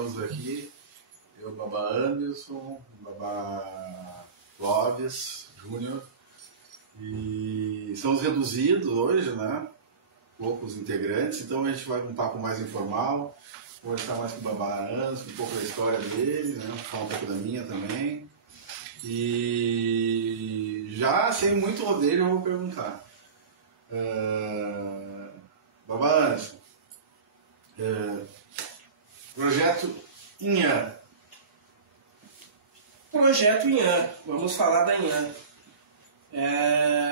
estamos aqui, eu, Babá Anderson, Babá Clóvis Júnior, e somos reduzidos hoje, né? Poucos integrantes, então a gente vai com um papo mais informal, conversar mais com o Babá Anderson, um pouco da história dele, né? Falar um pouco da minha também. E já sem muito rodeio eu vou perguntar. Babá Anderson, projeto Inhã. Projeto Inhã, vamos falar da Inhã.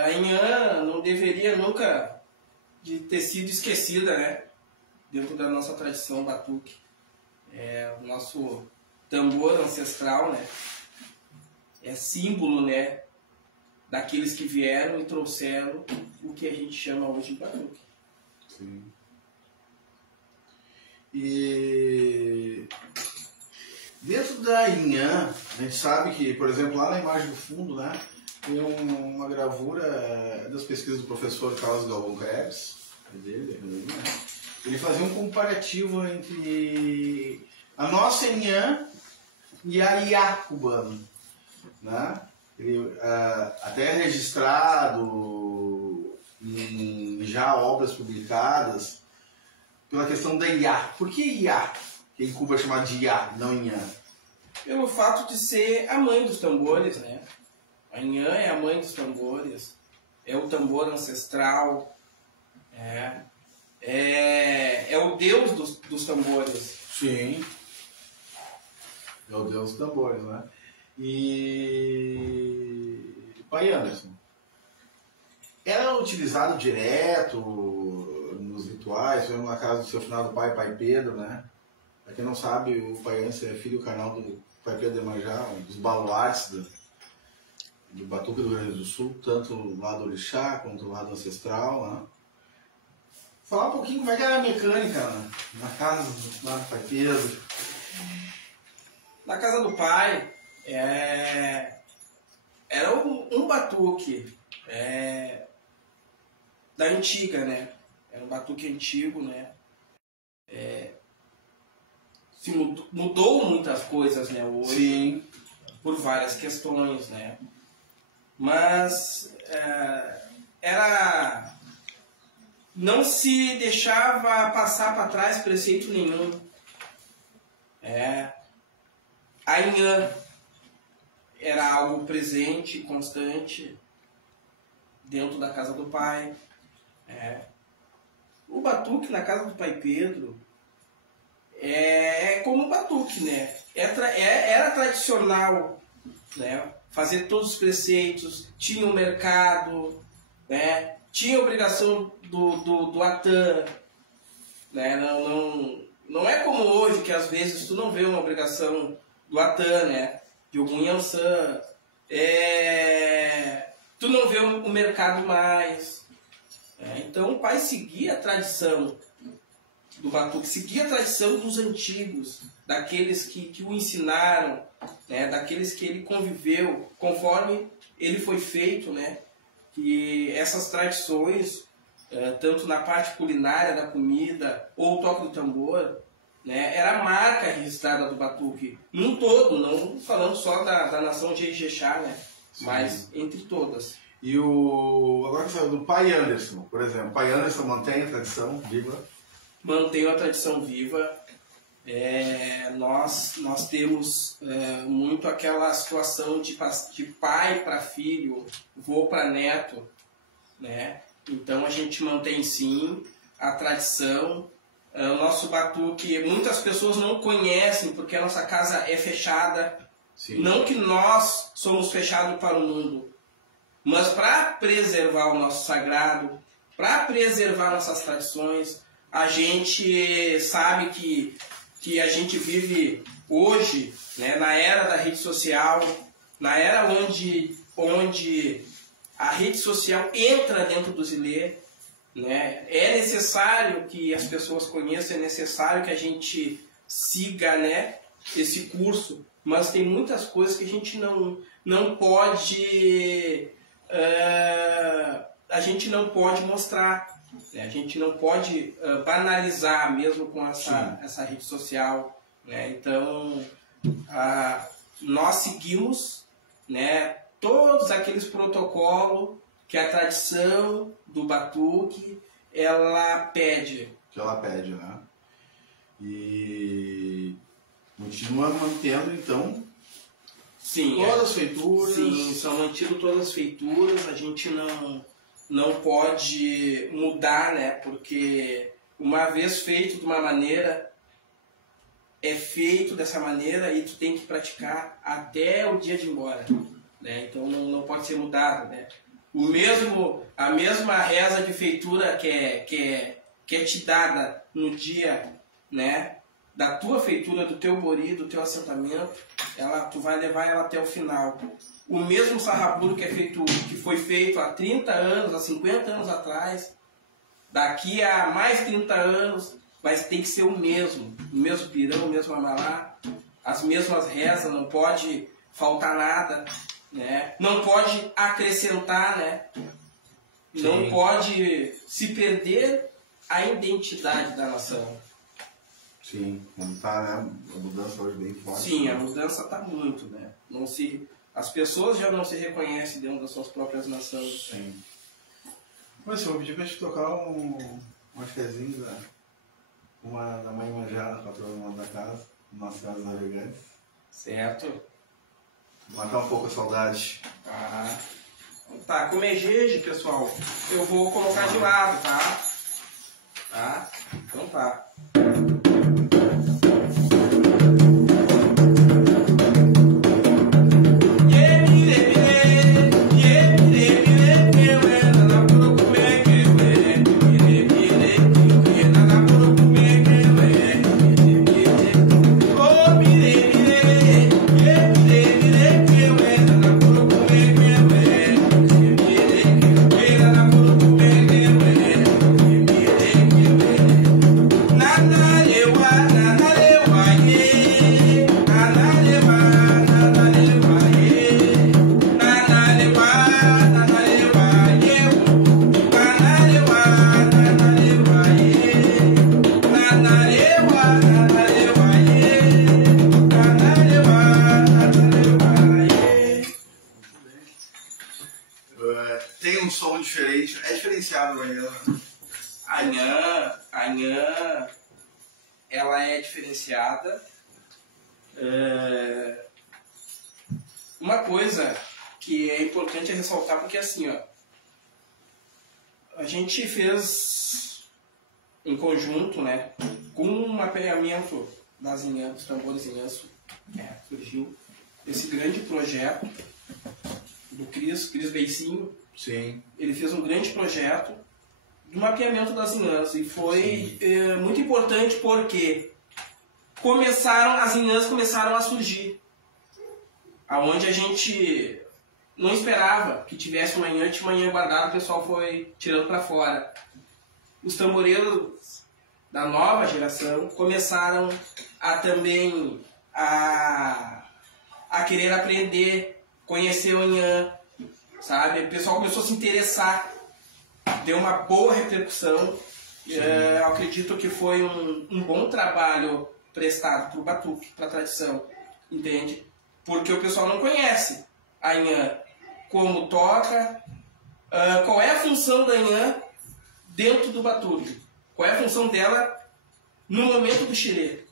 A Inhã não deveria nunca de ter sido esquecida, né? Dentro da nossa tradição batuque. O nosso tambor ancestral, né? É símbolo, né? Daqueles que vieram e trouxeram o que a gente chama hoje de batuque. Sim. E dentro da Inhã, a gente sabe que, por exemplo, lá na imagem do fundo, né, tem uma gravura das pesquisas do professor Carlos Galvão Krebs, ele fazia um comparativo entre a nossa Inhã e a Iá cubana, né? Ele, até registrado em já obras publicadas pela questão da Iá. Por que Iá? Que em Cuba é chamado de Iá, não Inhã? Pelo fato de ser a mãe dos tambores, né? A Inhã é a mãe dos tambores, é o tambor ancestral, é o deus dos tambores. Sim, é o deus dos tambores, né? E Pai Anderson, era utilizado direto nos rituais, foi na casa do seu finado pai, Pai Pedro, né? Pra quem não sabe, o Pai Anderson é filho carnal do Pai Pedro de Iemanjá, um dos baluartes do Batuque do Rio Grande do Sul, tanto o lado orixá quanto o lado ancestral, né? Falar um pouquinho como é que era a mecânica, né? Na casa do Pai Pedro. Na casa do pai, era um batuque da antiga, né? Era um batuque antigo, né? Se mudou muitas coisas, né? Hoje, sim, por várias questões, né? Mas não se deixava passar para trás preceito nenhum. A Inhã era algo presente, constante, dentro da casa do pai. O batuque na casa do Pai Pedro é como o batuque, né? Era tradicional, né? Fazer todos os preceitos, tinha o mercado, né? Tinha a obrigação do Atã, né? Não é como hoje, que às vezes tu não vê uma obrigação do Atã, né? De algum Yansan. Tu não vê o mercado mais. Então o pai seguia a tradição do batuque, seguia a tradição dos antigos, daqueles que o ensinaram, né? Daqueles que ele conviveu, conforme ele foi feito, né? Que essas tradições, tanto na parte culinária da comida ou o toque do tambor, né, era a marca registrada do batuque, num todo, não falando só da nação de Ijexá, né, mas entre todas. E agora que saiu do Pai Anderson, por exemplo, Pai Anderson mantém a tradição viva? Mantém a tradição viva. Nós temos muito aquela situação de pai para filho, vô para neto, né? Então a gente mantém sim a tradição. O nosso batuque, muitas pessoas não conhecem porque a nossa casa é fechada. Sim. Não que nós somos fechados para o mundo, mas para preservar o nosso sagrado, para preservar nossas tradições. A gente sabe que a gente vive hoje, né, na era da rede social, na era onde a rede social entra dentro do Zilê, né? É necessário que as pessoas conheçam, é necessário que a gente siga, né, esse curso, mas tem muitas coisas que a gente não pode mostrar, né? A gente não pode banalizar mesmo com essa rede social, né? Então, nós seguimos, né, todos aqueles protocolos que a tradição do batuque ela pede. Que ela pede, né? E continua mantendo, então, sim, todas as feituras. Sim, são mantidas todas as feituras. A gente não pode mudar, né? Porque uma vez feito de uma maneira, é feito dessa maneira e tu tem que praticar até o dia de ir embora, né? Então não pode ser mudado, né? A mesma reza de feitura que é te dada no dia, né, da tua feitura, do teu bori, do teu assentamento, tu vai levar ela até o final. O mesmo sarraburo que foi feito há 30 anos, há 50 anos atrás, daqui a mais 30 anos, mas tem que ser o mesmo pirão, o mesmo amalá, as mesmas rezas, não pode faltar nada, né? Não pode acrescentar, né? Sim. Não pode se perder a identidade da nação. Sim, não tá, né? A mudança hoje bem forte. Sim, a mudança está muito, né? As pessoas já não se reconhecem dentro das suas próprias nações. Sim. Mas eu vou pedir pra gente tocar um axézinho da mãe Manjá, patrona da casa, nossa casa navegantes. Certo? Matar um pouco a saudade. Tá, com ejeje, pessoal, eu vou colocar de lado, tá? Tá? Então tá. Tem um som diferente, é diferenciado ainda. A Nhan, ela é diferenciada. Uma coisa que é importante ressaltar, porque assim, ó, a gente fez em conjunto, né, com um mapeamento das Nhan, dos tambores Nhan, surgiu esse grande projeto do Cris Beicinho. Sim. Ele fez um grande projeto do mapeamento das Nhãs e foi muito importante porque as Nhãs começaram a surgir, aonde a gente não esperava que tivesse uma Nhã, tinha uma Nhã guardada, o pessoal foi tirando para fora. Os tamboreiros da nova geração começaram a também a querer aprender, conhecer o Nhã, sabe? O pessoal começou a se interessar, deu uma boa repercussão. Eu acredito que foi um bom trabalho prestado para o batuque, para a tradição, entende? Porque o pessoal não conhece a Nhã, como toca, qual é a função da Nhã dentro do batuque, qual é a função dela no momento do xirê.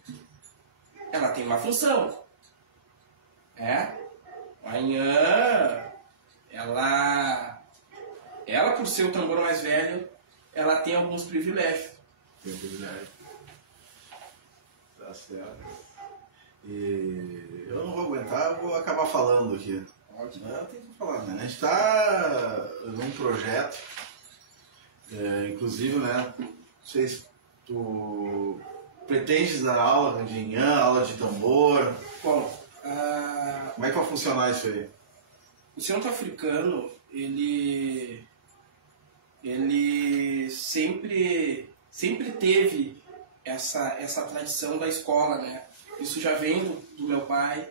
Ela tem uma função, a Nhã, ela por ser o tambor mais velho, ela tem alguns privilégios. Tem privilégio. Tá certo. E eu não vou aguentar, eu vou acabar falando aqui. Ótimo. Tem que falar, né? A gente está num projeto, inclusive, né? Não sei se tu pretendes dar aula de Nhã, aula de tambor. Bom, como é que vai funcionar isso aí? O centro africano, ele sempre teve essa tradição da escola, né? Isso já vem do meu pai,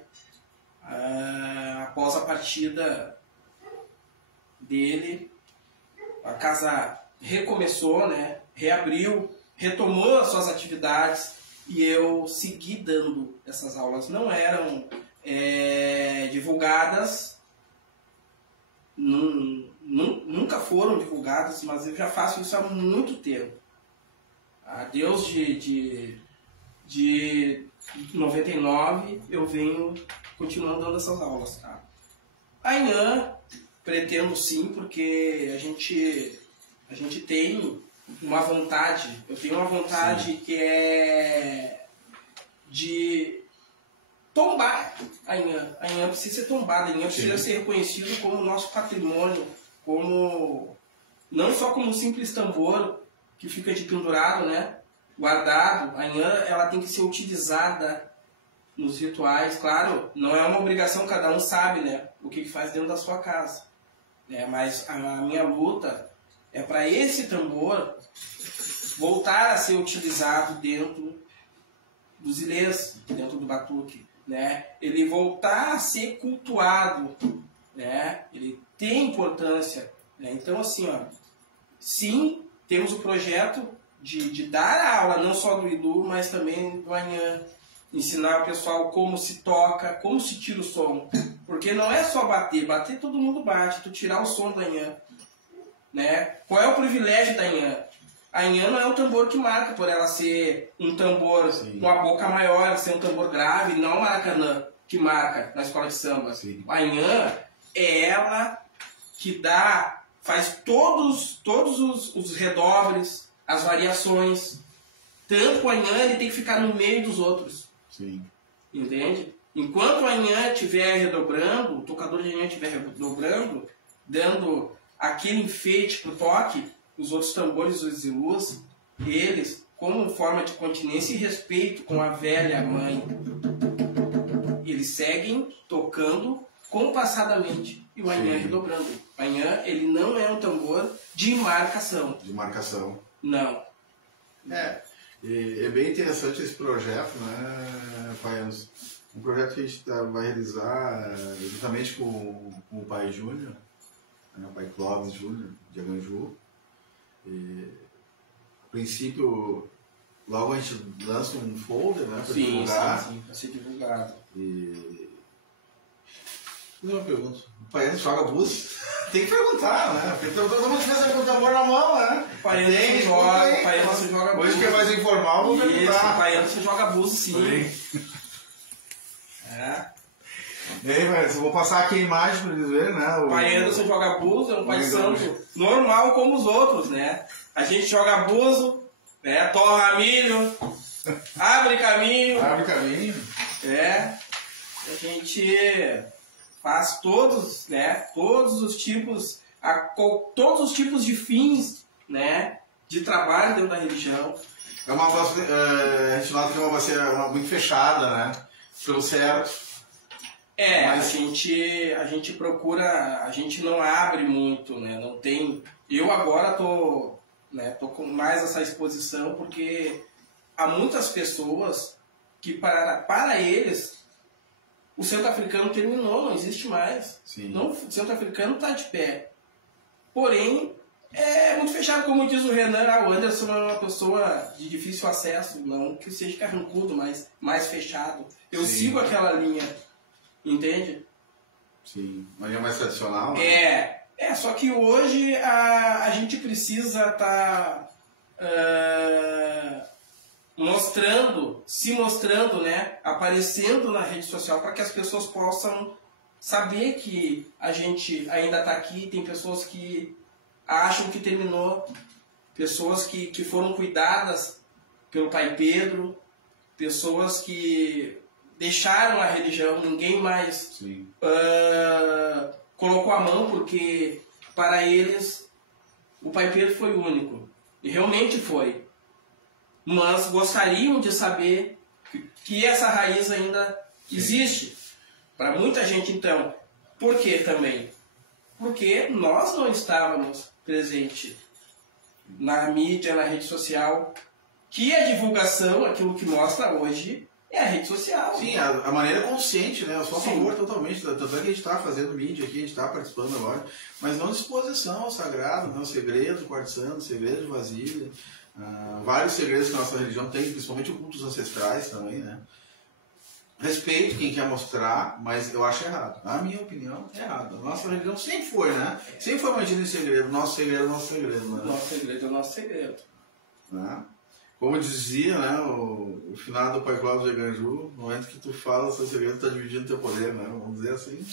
após a partida dele, a casa recomeçou, né? Reabriu, retomou as suas atividades, e eu segui dando essas aulas. Não eram divulgadas, nunca foram divulgadas, mas eu já faço isso há muito tempo. Desde 99 eu venho continuando dando essas aulas. Tá? A IAN pretendo sim, porque a gente tem uma vontade, eu tenho uma vontade sim. Que é de tombar a IAN. A IAN precisa ser tombada, a IAN precisa ser reconhecido como nosso patrimônio, não só como um simples tambor que fica de pendurado, né, guardado. A IAN ela tem que ser utilizada nos rituais. Claro, não é uma obrigação, cada um sabe, né, o que faz dentro da sua casa. Mas a minha luta é para esse tambor voltar a ser utilizado dentro dos ilês, dentro do batuque, né? Ele voltar a ser cultuado, né? Ele tem importância, né? Então, assim, ó, sim, temos o projeto de dar a aula, não só do Ilu, mas também do Anhã, ensinar o pessoal como se toca, como se tira o som, porque não é só bater todo mundo bate, tu tirar o som do Anhã, né? Qual é o privilégio da Anhã? A Anhã não é um tambor que marca por ela ser um tambor sim. Com a boca maior, ser um tambor grave, não o Maracanã que marca na escola de samba. Sim. A Anhã é ela que faz todos os redobres, as variações. Tanto o Anhã ele tem que ficar no meio dos outros. Sim. Entende? Enquanto o Anhã estiver redobrando, o tocador de Anhã estiver redobrando, dando aquele enfeite pro toque, os outros tambores, os ilus, eles, como forma de continência e respeito com a velha mãe, eles seguem tocando compassadamente. E o Anhã redobrando. O Anhã, ele não é um tambor de marcação. De marcação. Não. É bem interessante esse projeto, né, Paianos? Um projeto que a gente vai realizar juntamente com o Pai Júnior, né, o Pai Clóvis Júnior, de Aganju. A princípio, logo a gente lança um folder, né, para divulgar. Sim, para ser divulgado. Uma pergunta. O Paiano joga bus? Tem que perguntar, né? Porque todo mundo fez com o tambor na mão, né? O Paiano joga bus. Hoje que é mais informal, vou perguntar. O Paiano joga bus, sim. E aí, eu vou passar aqui a imagem para eles verem, né? O Pai Anderson joga buzo, é um pai santo normal como os outros, né? A gente joga buzo, né? Torra milho, abre caminho. Abre caminho. A gente faz todos, né? Todos os tipos de fins, né? De trabalho dentro da religião. A gente nota que é uma bacia muito fechada, né? Pelo certo. Mas a gente procura, a gente não abre muito, né? Não tem. Eu agora tô com mais essa exposição porque há muitas pessoas que para eles o centro africano terminou, não existe mais. Sim. Não, o centro africano está de pé. Porém, é muito fechado, como diz o Renan, o Anderson é uma pessoa de difícil acesso, não que seja carrancudo, mas mais fechado. Eu sigo aquela linha. Entende? Sim, uma linha mais tradicional, né? Só que hoje a gente precisa estar se mostrando, né? Aparecendo na rede social para que as pessoas possam saber que a gente ainda está aqui. Tem pessoas que acham que terminou, pessoas que foram cuidadas pelo Pai Pedro, pessoas que deixaram a religião, ninguém mais colocou a mão, porque para eles o Pai Pedro foi o único. E realmente foi. Mas gostariam de saber que essa raiz ainda existe. Para muita gente, então. Por que também? Porque nós não estávamos presentes na mídia, na rede social, que a divulgação, aquilo que mostra hoje, é a rede social. Sim, a maneira consciente, né? Eu sou a favor totalmente. Tanto é que a gente está fazendo mídia aqui, a gente está participando agora, mas não disposição ao sagrado, não segredo do quarto santo, segredo de vasilha. vários segredos que a nossa religião tem, principalmente o culto dos ancestrais também, né? Respeito quem quer mostrar, mas eu acho errado. Na minha opinião, é errado. A nossa religião sempre foi, né? Sempre foi mantida em segredo. Nosso segredo é nosso segredo, né? Nosso segredo é nosso segredo. Né? Como dizia, né, o finado do Pai Cláudio de Ganju, no momento que tu fala o seu segredo, está dividindo teu poder, né? Vamos dizer assim.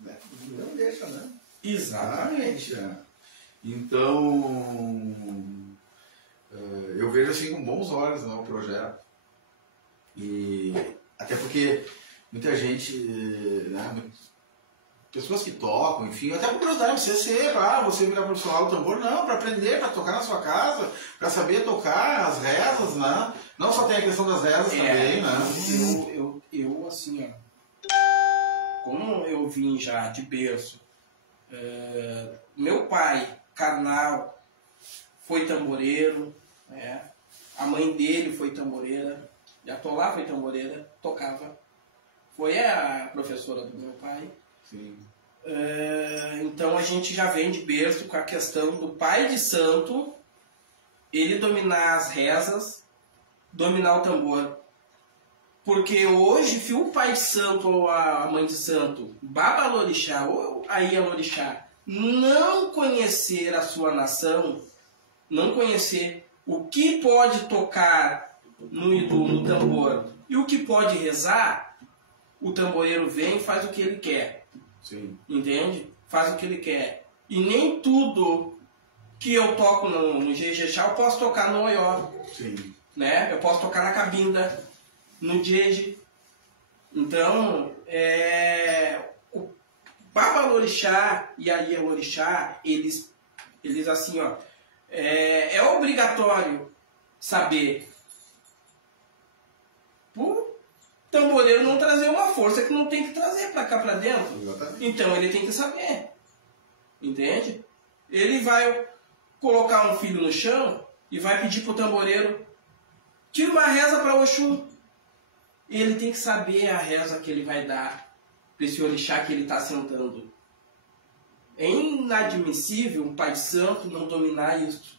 Né? Não deixa, né? Exatamente. Então, eu vejo assim com bons olhos, né, o projeto. E até porque muita gente, né, pessoas que tocam, enfim, até por curiosidade, não precisa ser para você virar profissional do tambor, não, para aprender, para tocar na sua casa, para saber tocar as rezas, né? Não só tem a questão das rezas também, né? Eu assim, ó, como eu vim já de berço, meu pai, carnal, foi tamboreiro, né? A mãe dele foi tamboreira, e a Tolá foi tamboreira, tocava. Foi a professora do meu pai. Sim. Então a gente já vem de berço com a questão do pai de santo, ele dominar as rezas, dominar o tambor. Porque hoje, se o pai de santo ou a mãe de santo, Babalorixá ou a Ialorixá, não conhecer a sua nação, não conhecer o que pode tocar no tambor e o que pode rezar, o tamboreiro vem e faz o que ele quer. Sim. Entende? Faz o que ele quer. E nem tudo que eu toco no Jejexá eu posso tocar no Oió. Sim. Né? Eu posso tocar na cabinda, no Jeje. Então, o Babalorixá e a Ialorixá, eles assim, ó, é obrigatório saber por tamboreiro não trazer uma força que não tem que trazer para cá para dentro. Exatamente. Então ele tem que saber. Entende? Ele vai colocar um filho no chão e vai pedir pro tamboreiro: tira uma reza para Oxum. Ele tem que saber a reza que ele vai dar para esse orixá que ele está sentando. É inadmissível um pai de santo não dominar isso.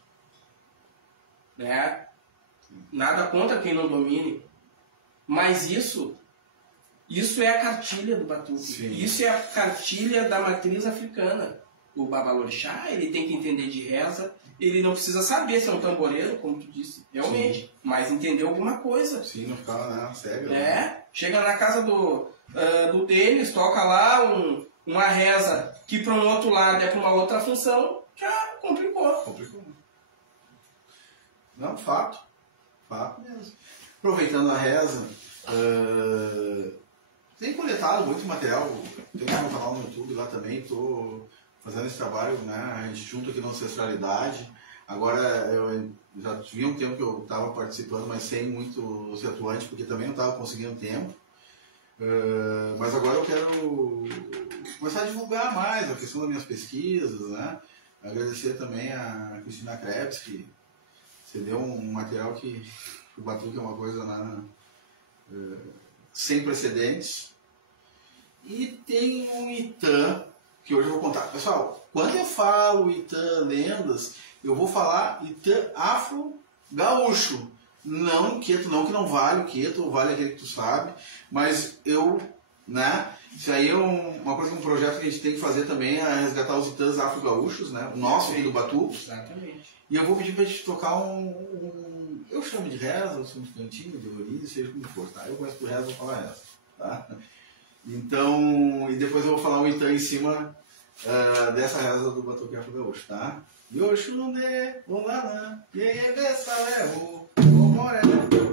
Né? Nada contra quem não domine. Mas isso é a cartilha do batuque. Sim. Isso é a cartilha da matriz africana. O Babalorixá, ele tem que entender de reza. Ele não precisa saber se é um tamboreiro, como tu disse, realmente. Sim. Mas entender alguma coisa. Sim, não ficar na cega. Chega na casa do Denis, toca lá uma reza que para um outro lado é para uma outra função, já complicou. Complicou. Não, fato. Fato mesmo. Aproveitando a reza, tem coletado muito material, tem um canal no YouTube lá também, estou fazendo esse trabalho, né, a gente junto aqui na Ancestralidade. Agora, eu já vi um tempo que eu estava participando, mas sem muito ser atuante, porque também não estava conseguindo tempo. Mas agora eu quero começar a divulgar mais a questão das minhas pesquisas, né? Agradecer também a Cristina Krebs, que cedeu um material que o batuque é uma coisa, né, sem precedentes. E tem um Itã, que hoje eu vou contar. Pessoal, quando eu falo Itã lendas, eu vou falar Itã afro-gaúcho. Não queto, não que não vale o queto, vale aquele que tu sabe, mas eu, né, isso aí é uma coisa, um projeto que a gente tem que fazer também, é resgatar os Itãs afro-gaúchos, né, o nosso aqui do batuque. Exatamente. E eu vou pedir pra gente tocar eu chamo de reza, eu chamo de cantinho, de origem, seja como for, tá? Eu conheço por reza, eu vou falar reza, tá? Então, e depois eu vou falar um Itã em cima dessa reza do batuque afro-gaúcho, tá? Yoshunde, Umana, Yeye Bessaleo, Omoré. Omoré,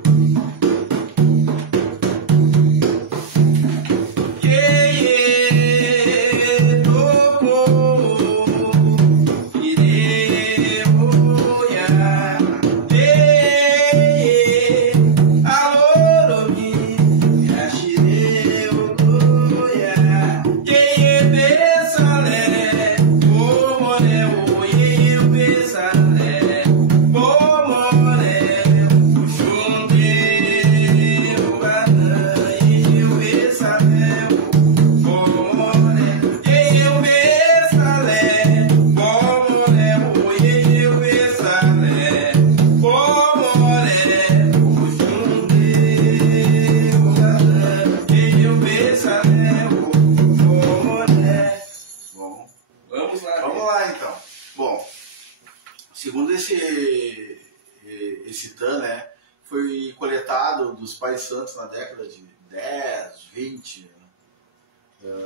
dos pais santos na década de 10, 20,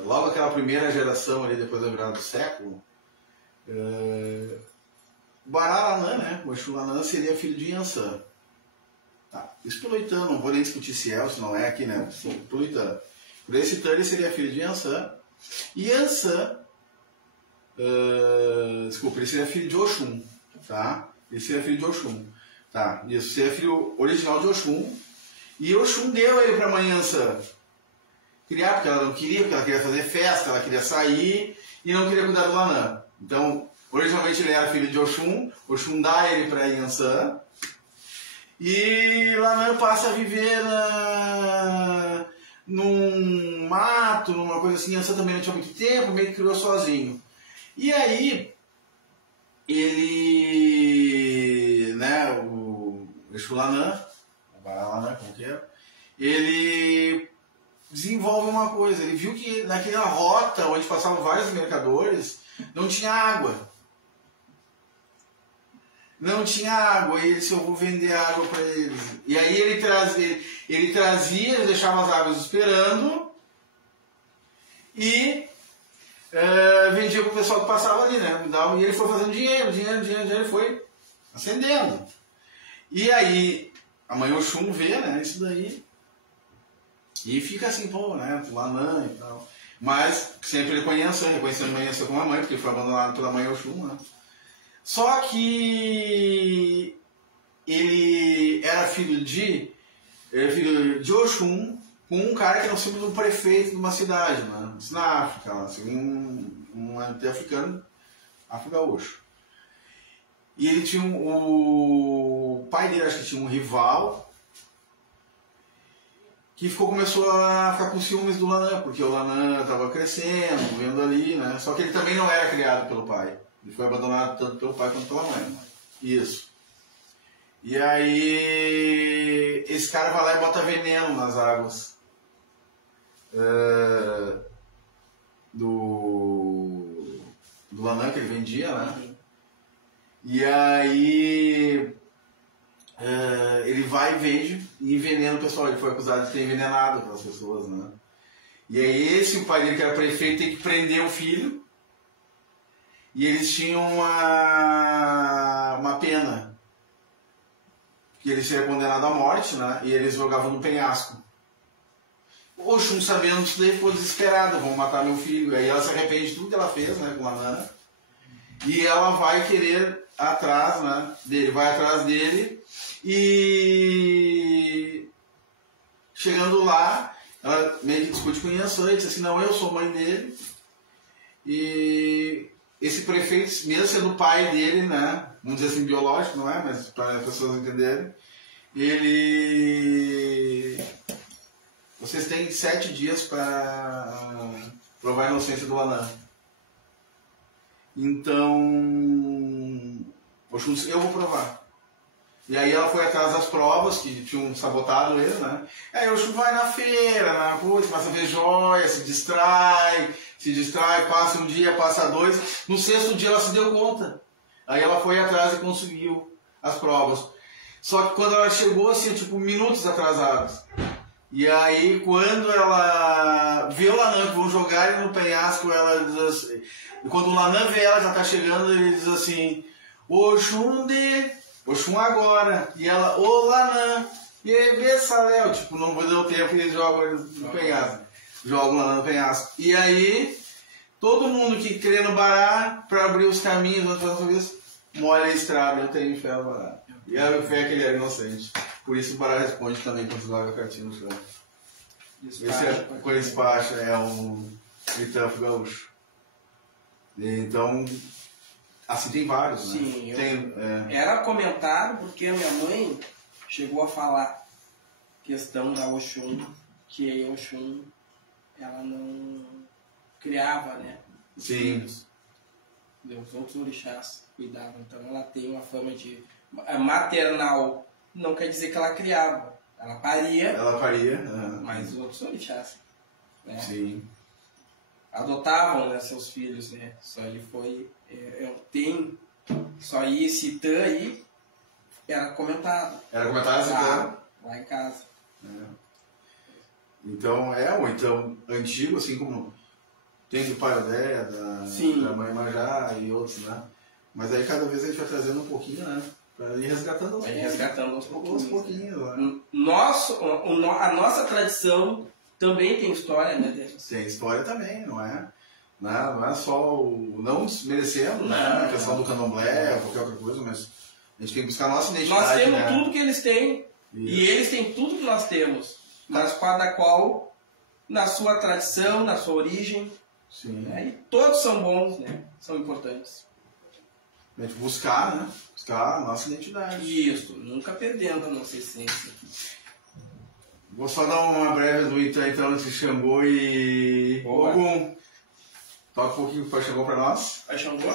logo aquela primeira geração ali depois da virada do século, Baralanã, né? O Exu Lanã seria filho de Iansã. Tá. Isso pelo Itã, não vou nem discutir se é ou se não é aqui, né? Pelo Itã. Por esse Itã ele seria filho de Iansã. E Iansã, desculpa, ele seria filho de Oxum, tá? Ele seria filho de Oxum. Tá, isso, seria filho original de Oxum. E Oxum deu ele pra mãe Iansã criar, porque ela não queria, porque ela queria fazer festa, ela queria sair e não queria cuidar do Lanã. Então, originalmente ele era filho de Oxum, Oxum dá ele pra Iansã. E Lanã passa a viver num mato, numa coisa assim. Iansã também não tinha muito tempo, meio que criou sozinho. E aí, ele, né, o Exu Lanã, o Baralanã, como que é, ele desenvolve uma coisa. Ele viu que naquela rota onde passavam vários mercadores, não tinha água. Não tinha água, e ele disse, eu vou vender água para eles. E aí ele trazia, ele deixava as águas esperando e vendia para o pessoal que passava ali, né? E ele foi fazendo dinheiro, ele foi acendendo. E aí a mãe Oxum vê, né, isso daí e fica assim, pô, né, Lanã e tal. Mas sempre ele reconhecendo a mãe Iansã como a mãe, porque ele foi abandonado pela mãe Oxum, né? Só que ele era filho de Oxum com um cara que era um filho de um prefeito de uma cidade, né? Isso na África, assim, um africano, afro-gaúcho. E ele tinha o pai dele, acho que tinha um rival, que começou a ficar com ciúmes do Lanã, porque o Lanã estava crescendo, vendo ali, né? Só que ele também não era criado pelo pai. Ele foi abandonado tanto pelo pai quanto pela mãe. Isso. E aí esse cara vai lá e bota veneno nas águas do Lanã que ele vendia, né? E aí ele vai e vende e envenena o pessoal. Ele foi acusado de ter envenenado aquelas pessoas, né? E aí o pai dele, que era prefeito, tem que prender o filho. E eles tinham uma pena, que ele seria condenado à morte, né? E eles jogavam no penhasco. O Oxum, sabendo disso daí, ficou desesperada, vão matar meu filho. Aí ela se arrepende de tudo que ela fez, né, com a Lanã. E ela vai querer atrás, né, dele, vai atrás dele. E chegando lá, ela meio que discute com o Iansã e diz assim, não, eu sou mãe dele. E esse prefeito, mesmo sendo o pai dele, né, vamos dizer assim, biológico, não é, mas para as pessoas entenderem, ele... Vocês têm 7 dias para provar a inocência do Lanã. Então, Oxum disse, eu vou provar. E aí ela foi atrás das provas, que tinham sabotado ele, né? Aí o Oxum vai na feira, né? Putz, começa a ver joia, se distrai, passa um dia, passa 2. No 6º dia ela se deu conta. Aí ela foi atrás e conseguiu as provas. Só que quando ela chegou, assim, tipo, minutos atrasados. E aí, quando ela vê o Lanã, que vão jogar ele no penhasco, ela diz assim... Quando o Lanã vê ela, já tá chegando, ele diz assim... Oxum agora. E ela, ô Lanã, e aí, vê Saléu. Tipo, não vou dar o tempo e eles jogam ele no penhasco. Jogam o Lanã no penhasco. E aí, todo mundo que crê no Bará, para abrir os caminhos, outra vez, molha a estrada, eu tenho fé no Bará. E a fé que ele era inocente. Por isso o Bará responde também quando joga a cartinha no chão. Esse com esse Pacha é um Itã gaúcho. Então, assim tem vários, né? Sim, era comentado porque a minha mãe chegou a falar questão da Oxum, que a Oxum ela não criava, né? Sim. Os outros orixás cuidavam. Então ela tem uma fama de maternal. Não quer dizer que ela criava. Ela paria. Mas os outros orixás, né? Sim. Adotavam, né, seus filhos, né? Só ele foi... Só esse Itã aí era comentado. Era comentado esse Itã? Lá em casa. Então, ou então, antigo, assim como tem do Pai Odéia, da Mãe Majá e outros, né? Mas aí cada vez a gente vai trazendo um pouquinho, né? Pra ir resgatando aos pouquinhos. Né? A nossa tradição também tem história, né, Deus? Tem história também, não é? Não é só não desmerecendo, né? A questão do candomblé ou qualquer outra coisa, mas a gente tem que buscar a nossa identidade. Nós temos, né? tudo que eles têm. Isso. E eles têm tudo que nós temos. Mas cada qual na sua tradição, na sua origem. Sim. Né? E todos são bons, né? São importantes. A gente buscar, né? Buscar a nossa identidade. Isso, nunca perdendo a nossa essência. Vou só dar uma breve do Itã, então, nesse Xangô e... Ogum. Toca um pouquinho para Xangô para nós. Vai Xangô?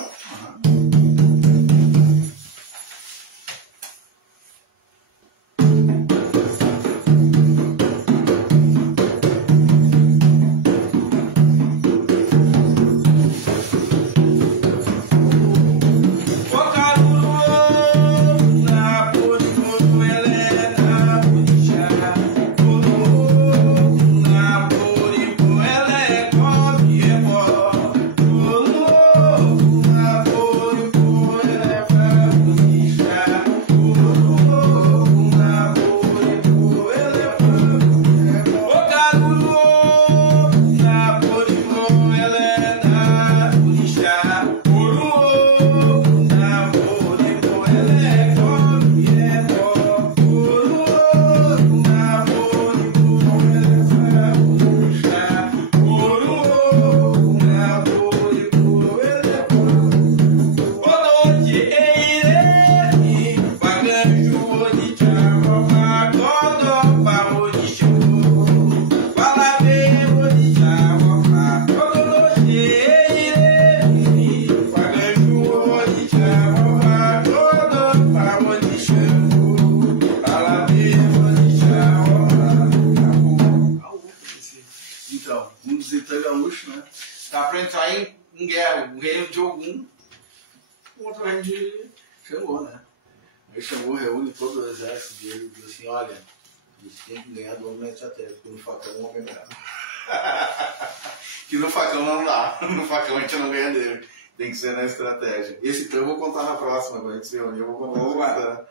Que no facão não dá. No facão a gente não ganha dele. Tem que ser na estratégia. Esse então eu vou contar na próxima, quando a gente se reunir, eu vou contar.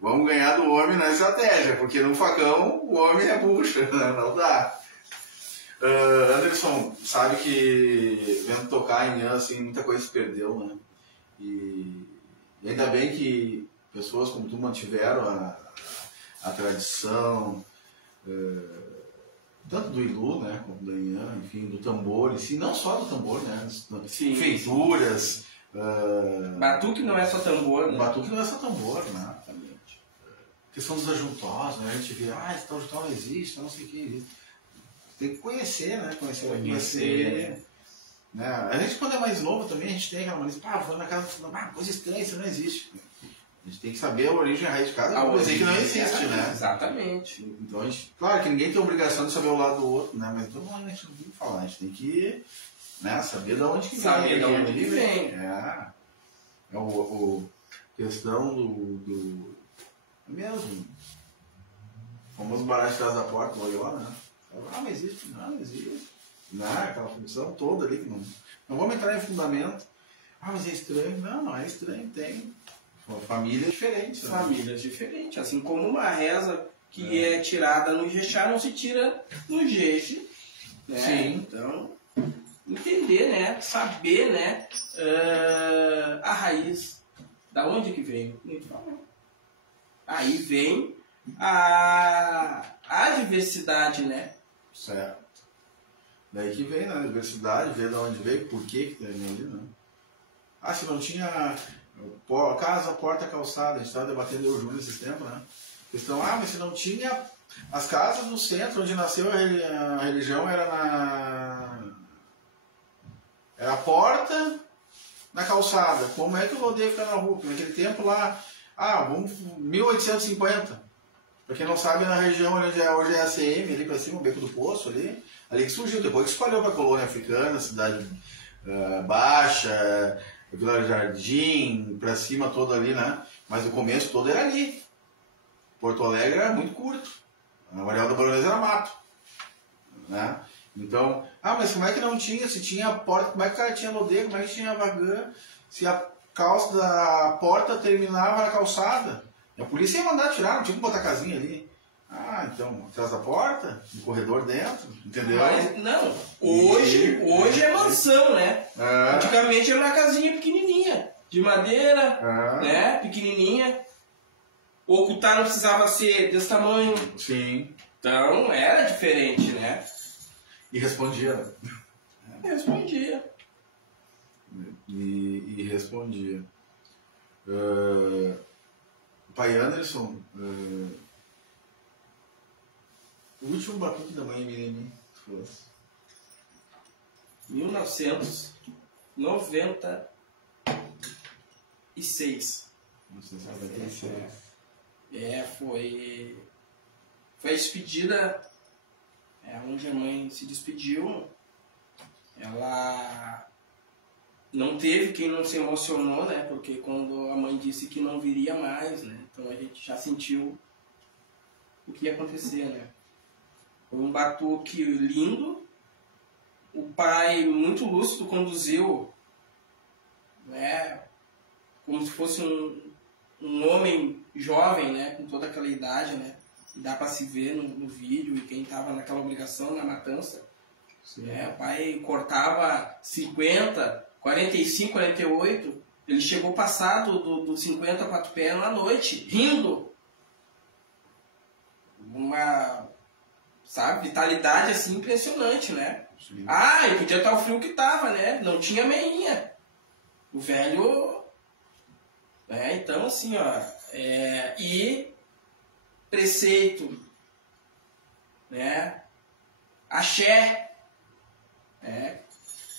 Vamos ganhar do homem na estratégia, porque no facão o homem é bucha, né? Não dá. Anderson, sabe que vendo tocar em Nhã, assim, muita coisa se perdeu, né? E ainda bem que pessoas como tu mantiveram a tradição, tanto do Ilu, né, como do Inhã, enfim, do tambor, e sim, não só do tambor, né, sim, feituras. Batuque não é só tambor, né? Batuque não é só tambor, né? Questão dos ajuntós, né? A gente vê, esse tal ajuntó não existe, não sei o que existe. Tem que conhecer, né? Conhecer. Né? A gente, quando é mais novo também, a gente tem aquela maneira, vou na casa, coisa estranha, isso não existe. A gente tem que saber a origem, a raiz de cada coisa que não existe, né? Exatamente. Então, claro que ninguém tem obrigação de saber o lado do outro, né? Mas todo mundo a gente não tem que falar, a gente tem que, né, saber de onde que vem. Saber de onde que vem. É questão do mesmo. O famoso baralho de trás da porta, olhou, né? Mas existe? Não existe. Não, aquela função toda ali que não vamos entrar em fundamento. Mas é estranho. Não é estranho, tem. Famílias diferentes. Né? Famílias diferentes. Assim como uma reza que é tirada no Ijexá não se tira no Jeje. Né? Sim. Então, entender, né? Saber, né? A raiz. Da onde que veio? Então, aí vem a diversidade, né? Certo. Daí que vem, né? A diversidade, ver de onde veio, por que tem ali, né? Se não tinha casa, porta, calçada, a gente estava debatendo o Júlio esses tempos, né? Questão, mas se não tinha as casas no centro, onde nasceu a religião, era a porta na calçada. Como é que o rodeio fica na rua? Porque naquele tempo lá, vamos 1850. Pra quem não sabe, na região onde hoje é a CM, ali pra cima, o Beco do Poço, ali que surgiu. Depois que espalhou pra colônia africana, Cidade Baixa, Vila Jardim, pra cima todo ali, né? Mas o começo todo era ali. Porto Alegre era muito curto. O areal da Baronesa era mato. Né? Então, mas como é que não tinha? Se tinha porta, como é que o cara tinha lodeio, como é que tinha vagã? Se a calça da porta terminava na calçada. A polícia ia mandar tirar, não tinha que botar casinha ali. Então, atrás da porta, no corredor dentro, entendeu? Mas, não, hoje é mansão, né? Antigamente era uma casinha pequenininha, de madeira, né? Pequenininha. O ocultar não precisava ser desse tamanho. Sim. Então, era diferente, né? E respondia. Respondia. E respondia. O pai Anderson, o último batuque da mãe Mirene fosse 1996. 1996. Foi a despedida, onde a mãe se despediu. Ela não teve quem não se emocionou, né? Porque quando a mãe disse que não viria mais, né? Então a gente já sentiu o que ia acontecer, né? Foi um batuque lindo. O pai, muito lúcido, conduziu, né? Como se fosse um homem jovem, né? Com toda aquela idade, né? Dá para se ver no vídeo, e quem estava naquela obrigação, na matança. O pai cortava 50, 45, 48. Ele chegou passado do 50 para o pé na noite, rindo. Uma, vitalidade assim impressionante, né? Sim. E podia estar o frio que tava, né? Não tinha meinha. O velho... Então, assim, e preceito, né? Axé, né?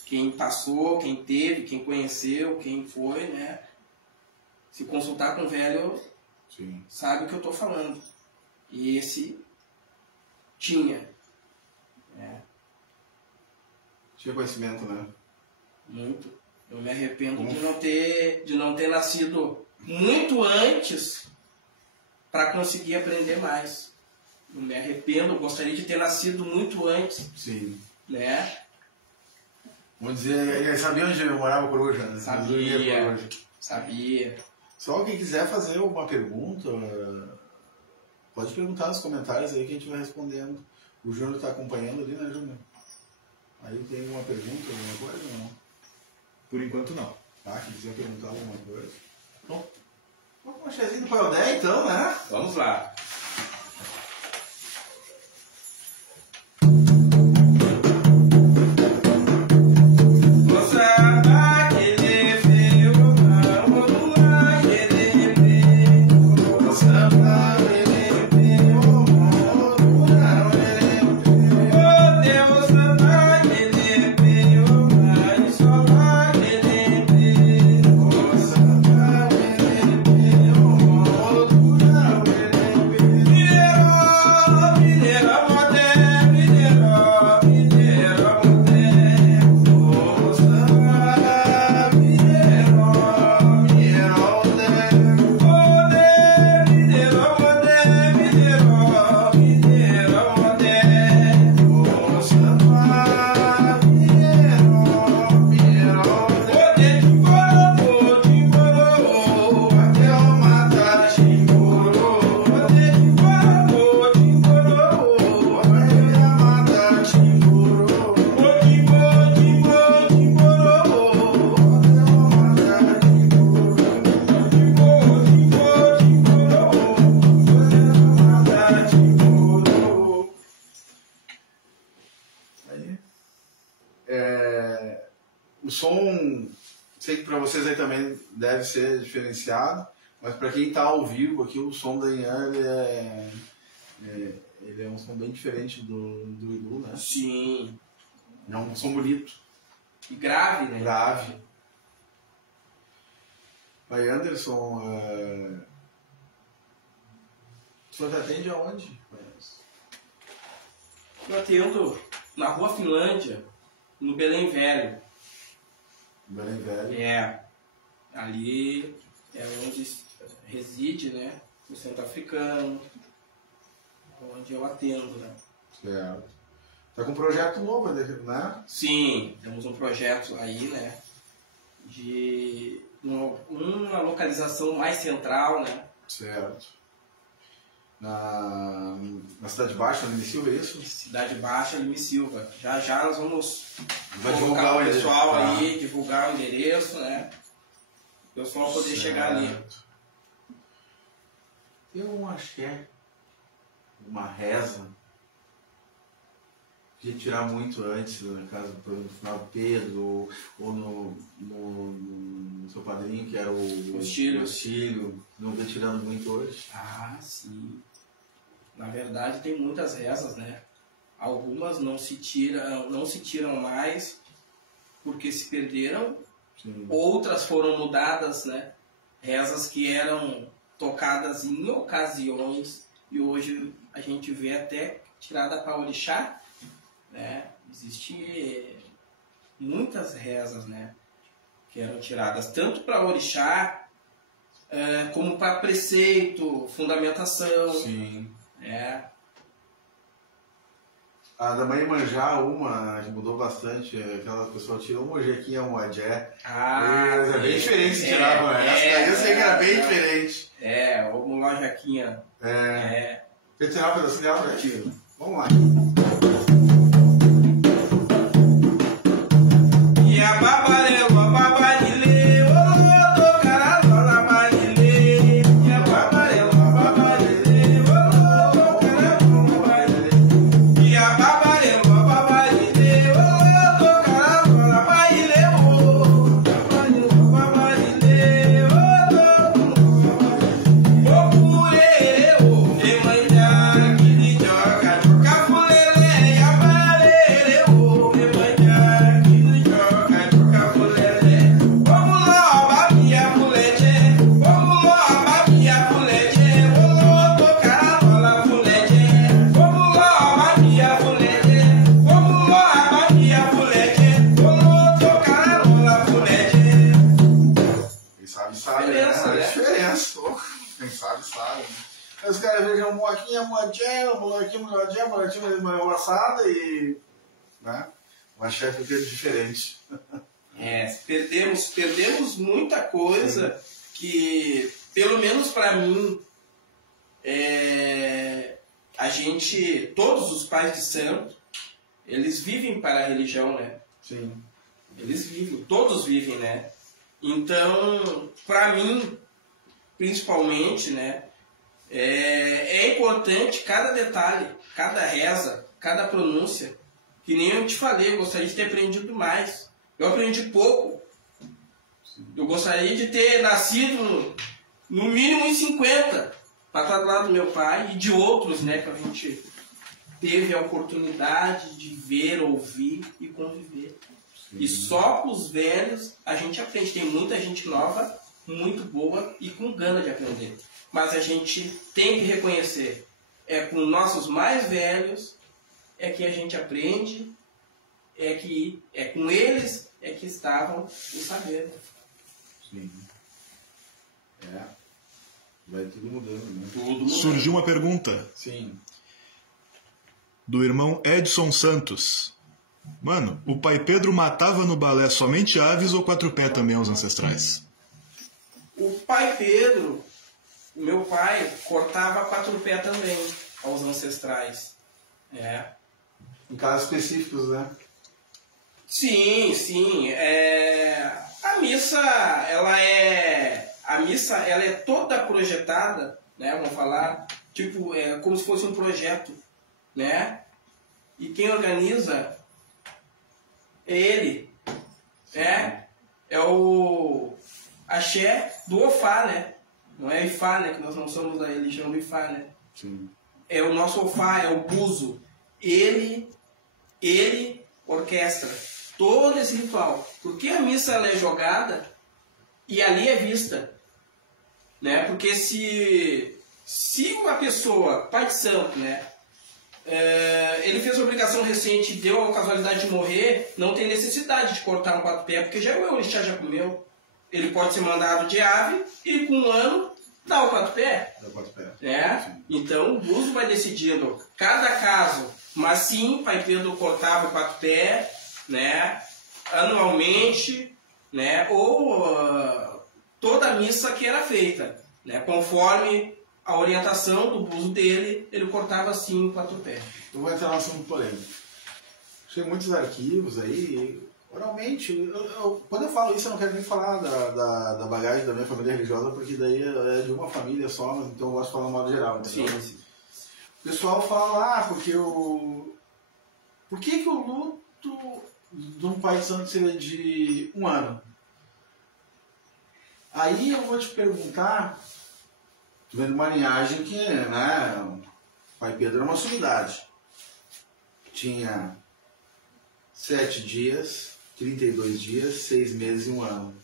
Quem passou, quem teve, quem conheceu, quem foi, né? Se consultar com o velho, sim, sabe o que eu estou falando. E esse tinha. Tinha conhecimento, né? Muito. Eu me arrependo de não ter nascido muito antes para conseguir aprender mais. Eu me arrependo, gostaria de ter nascido muito antes. Sim. Né? Vamos dizer, ele sabia onde morava Coruja, né? Sabia. Só quem quiser fazer uma pergunta, pode perguntar nos comentários aí que a gente vai respondendo. O Júnior está acompanhando ali, né, Júnior? Aí tem alguma pergunta, alguma coisa ou não? Por enquanto não. Quem quiser perguntar alguma coisa. Bom, vamos com um chazinho do Pai Odé, então, né? Vamos lá. O som, sei que para vocês aí também deve ser diferenciado, mas para quem está ao vivo aqui, o som da Ian, ele é um som bem diferente do Ilu, né? Sim. É um som bonito. E grave, né? Grave. Pai Anderson, você atende aonde? Eu atendo na Rua Finlândia, no Belém Velho. Belém Velho. Ali é onde reside, né, o centro africano. onde eu atendo, né? Certo. Tá com um projeto novo, né? Sim, temos um projeto aí, né? De uma localização mais central, né? Certo. Na Cidade Baixa, no Silva, é isso? Cidade Baixa, Lime Silva. Já já nós vamos Vai colocar divulgar o o pessoal endereço. aí, divulgar o endereço, né? O pessoal poder chegar ali. Tem um axé, uma reza, que ia tirar muito antes, na casa do final do Pedro, ou no seu padrinho, que era o Ostílio. não vê tirando muito hoje. Ah, sim. Na verdade tem muitas rezas, né? Algumas não se tiram mais porque se perderam. Sim. Outras foram mudadas, né? Rezas que eram tocadas em ocasiões e hoje a gente vê até tirada para orixá, né? Existem muitas rezas, né? Que eram tiradas tanto para orixá como para preceito, fundamentação. Sim. A da mãe Manjá, uma que mudou bastante, aquela pessoa tirou uma jequinha, um adé. É bem diferente se tirava essa. Daí eu sei que era bem diferente. Ou uma jaquinha. Quer tirar um pedacinho dela pra ti? Vamos lá. E a babarela, a babarile, ô, tô carazola, barile. E a babarela, a babarile, ô, tô carazola, barile. E a babarela, a babarile, ô, tô carazola, barile, ô. A babarile, ô, tô carazola, ô, e manjar, que de joga, joga fulele, e a barele, ô, e manjar, que de joga, joga fulele. Vamos lá, babia fulete, vamos lá, babia fulete, ô, tô carazola, fulete. Vamos lá, babia fulete, vamos lá, babia fulete, ô, tô carazola, fulete. Quem sabe, Diferença, né? né? A diferença. Quem sabe, né? Aí os caras vejam moquinha, moadé, molequinho, uma engraçada e... né? Uma chefe fica diferente. Perdemos muita coisa que, pelo menos para mim, a gente, todos os pais de santo, eles vivem para a religião, né? Sim. Eles vivem, todos vivem, né? Então, para mim, principalmente, né? É importante cada detalhe, cada reza, cada pronúncia. Que nem eu te falei, eu gostaria de ter aprendido mais. Eu aprendi pouco. Eu gostaria de ter nascido no mínimo em 50, para estar do lado do meu pai e de outros, né, que a gente teve a oportunidade de ver, ouvir e conviver. Sim. E só com os velhos a gente aprende. Tem muita gente nova, muito boa e com gana de aprender. Mas a gente tem que reconhecer, com nossos mais velhos que a gente aprende, com eles que estavam o saber. Sim. Vai tudo mudando, né? Tudo mudando. Surgiu uma pergunta. Sim. Do irmão Edson Santos. Mano, o pai Pedro matava no balé somente aves ou quatro pés também aos ancestrais? O pai Pedro, o meu pai, cortava quatro pés também aos ancestrais. Em casos específicos, né? Sim. A missa, ela é toda projetada, né? Vamos falar, tipo, como se fosse um projeto, né? E quem organiza é ele, é o axé do Ofá, né? Não é Ifá, né? Que nós não somos da religião do Ifá, né? Sim. É o nosso Ofá, é o buzo. Ele orquestra todo esse ritual. Porque a missa ela é jogada e ali é vista, né? Porque se uma pessoa, pai de santo, né? Ele fez a obrigação recente e deu a casualidade de morrer, não tem necessidade de cortar um quatro pés, porque já o orixá já comeu. Ele pode ser mandado de ave e com um ano dá o 4P. Dá 4P. Né? Então o Buzo vai decidindo cada caso, mas sim, Pai Pedro cortava o 4P, né? Anualmente, né? Ou toda a missa que era feita, né? Conforme a orientação do Buzo dele, ele cortava sim o 4P. Eu vou entrar no assunto polêmico. Tem muitos arquivos aí. Oralmente, quando eu falo isso, eu não quero nem falar da bagagem da minha família religiosa, porque daí é de uma família só, mas então eu gosto de falar no modo geral. Entendeu? Sim. O pessoal fala, porque por que o luto de um pai santo seria de 1 ano? Aí eu vou te perguntar, tu vendo uma linhagem que, né, o Pai Pedro era uma sumidade. Tinha 7 dias, 32 dias, 6 meses e 1 ano.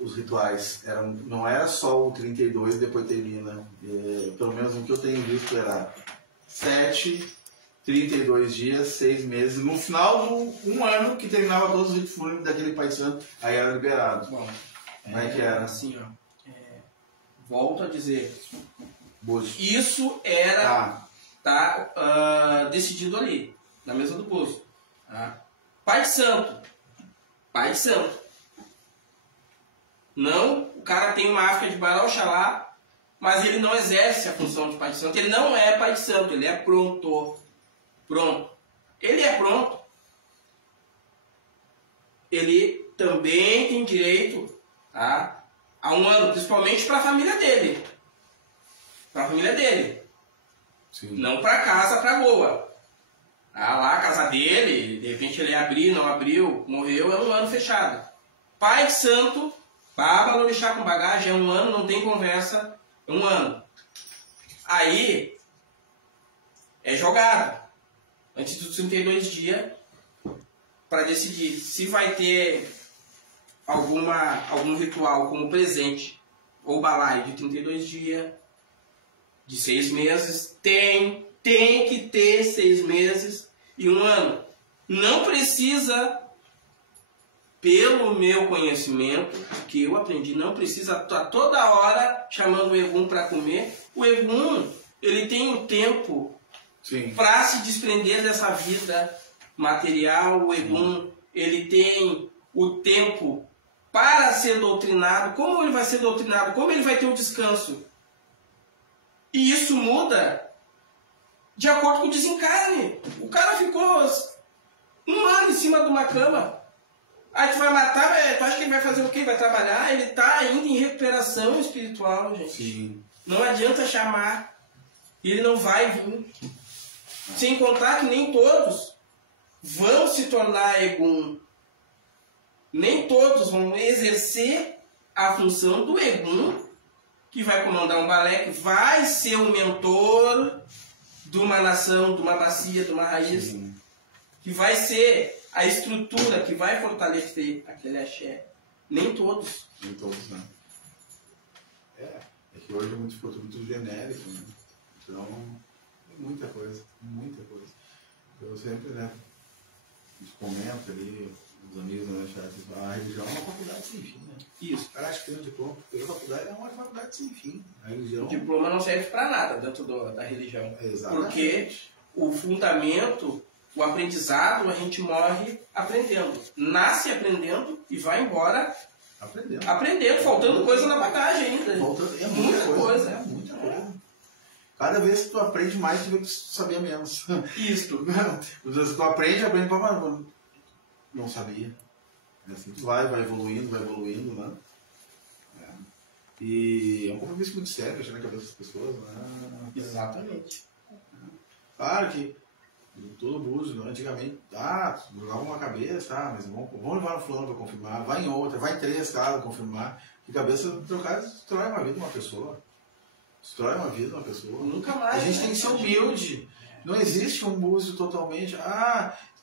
Os rituais não era só o 32 e depois termina. Pelo menos o que eu tenho visto era 7, 32 dias, 6 meses. No final do 1 ano, que terminava todos os ritos fúnebres daquele pai santo, aí era liberado. Bom, como é que era? Assim, ó, volto a dizer, Buzo. isso era decidido ali, na mesa do Buzo. Tá? Pai de santo. Pai de santo. Não, o cara tem uma África de Bará Oxalá, mas ele não exerce a função de pai de santo. Ele não é pai de santo, ele é pronto. Pronto. Ele é pronto. Ele também tem direito, tá, a 1 ano, principalmente para a família dele. Para a família dele. Sim. Não para casa, para boa. Lá a casa dele, de repente ele abriu, não abriu, morreu, é 1 ano fechado. Pai de santo, Baba Lorixá com bagagem, é 1 ano, não tem conversa, é 1 ano. Aí, é jogado. Antes dos 32 dias, para decidir se vai ter algum ritual como presente ou balaio de 32 dias, de 6 meses, tem que ter 6 meses e 1 ano. Não precisa, pelo meu conhecimento, que eu aprendi, não precisa estar toda hora chamando o Egum para comer. O Egum, ele tem um tempo para se desprender dessa vida material. O Egum, ele tem o tempo para ser doutrinado. Como ele vai ser doutrinado? Como ele vai ter o descanso? E isso muda de acordo com o desencarne. O cara ficou 1 ano em cima de uma cama. Aí tu vai matar, tu acha que ele vai fazer o quê? Vai trabalhar? Ele está ainda em recuperação espiritual, gente. Sim. Não adianta chamar. Ele não vai vir. Sem contar que nem todos vão se tornar Egum. Nem todos vão exercer a função do Egum, que vai comandar um balé, que vai ser o mentor de uma nação, de uma bacia, de uma raiz. Sim. Que vai ser a estrutura que vai fortalecer aquele axé. Nem todos. Nem todos, né? É que hoje ficou tudo muito genérico, né? Então, tem muita coisa. Eu sempre, né, comento ali, os amigos no meu chat, a religião é uma faculdade sem fim, né? Isso. O cara acha que tem um diploma, porque a faculdade é uma faculdade sem fim. A religião... O diploma não serve para nada dentro da religião. Exatamente. Porque o fundamento, o aprendizado, a gente morre aprendendo. Nasce aprendendo e vai embora aprendendo, faltando coisa na bagagem ainda. É muita coisa. É muita coisa. Cada vez que tu aprende mais, tu vê que tu sabia menos. Isso. Tu aprende, para não sabia. Assim tu vai evoluindo, né? E é um compromisso muito sério, deixar na cabeça das pessoas, né? Exatamente. Claro que todo buzo, antigamente, jogava uma cabeça, mas vamos levar no fulano para confirmar, vai em outra, vai em 3 casas confirmar. Que cabeça trocada destrói uma vida de uma pessoa. Nunca mais. A gente tem que ser humilde. Não existe um buzo totalmente.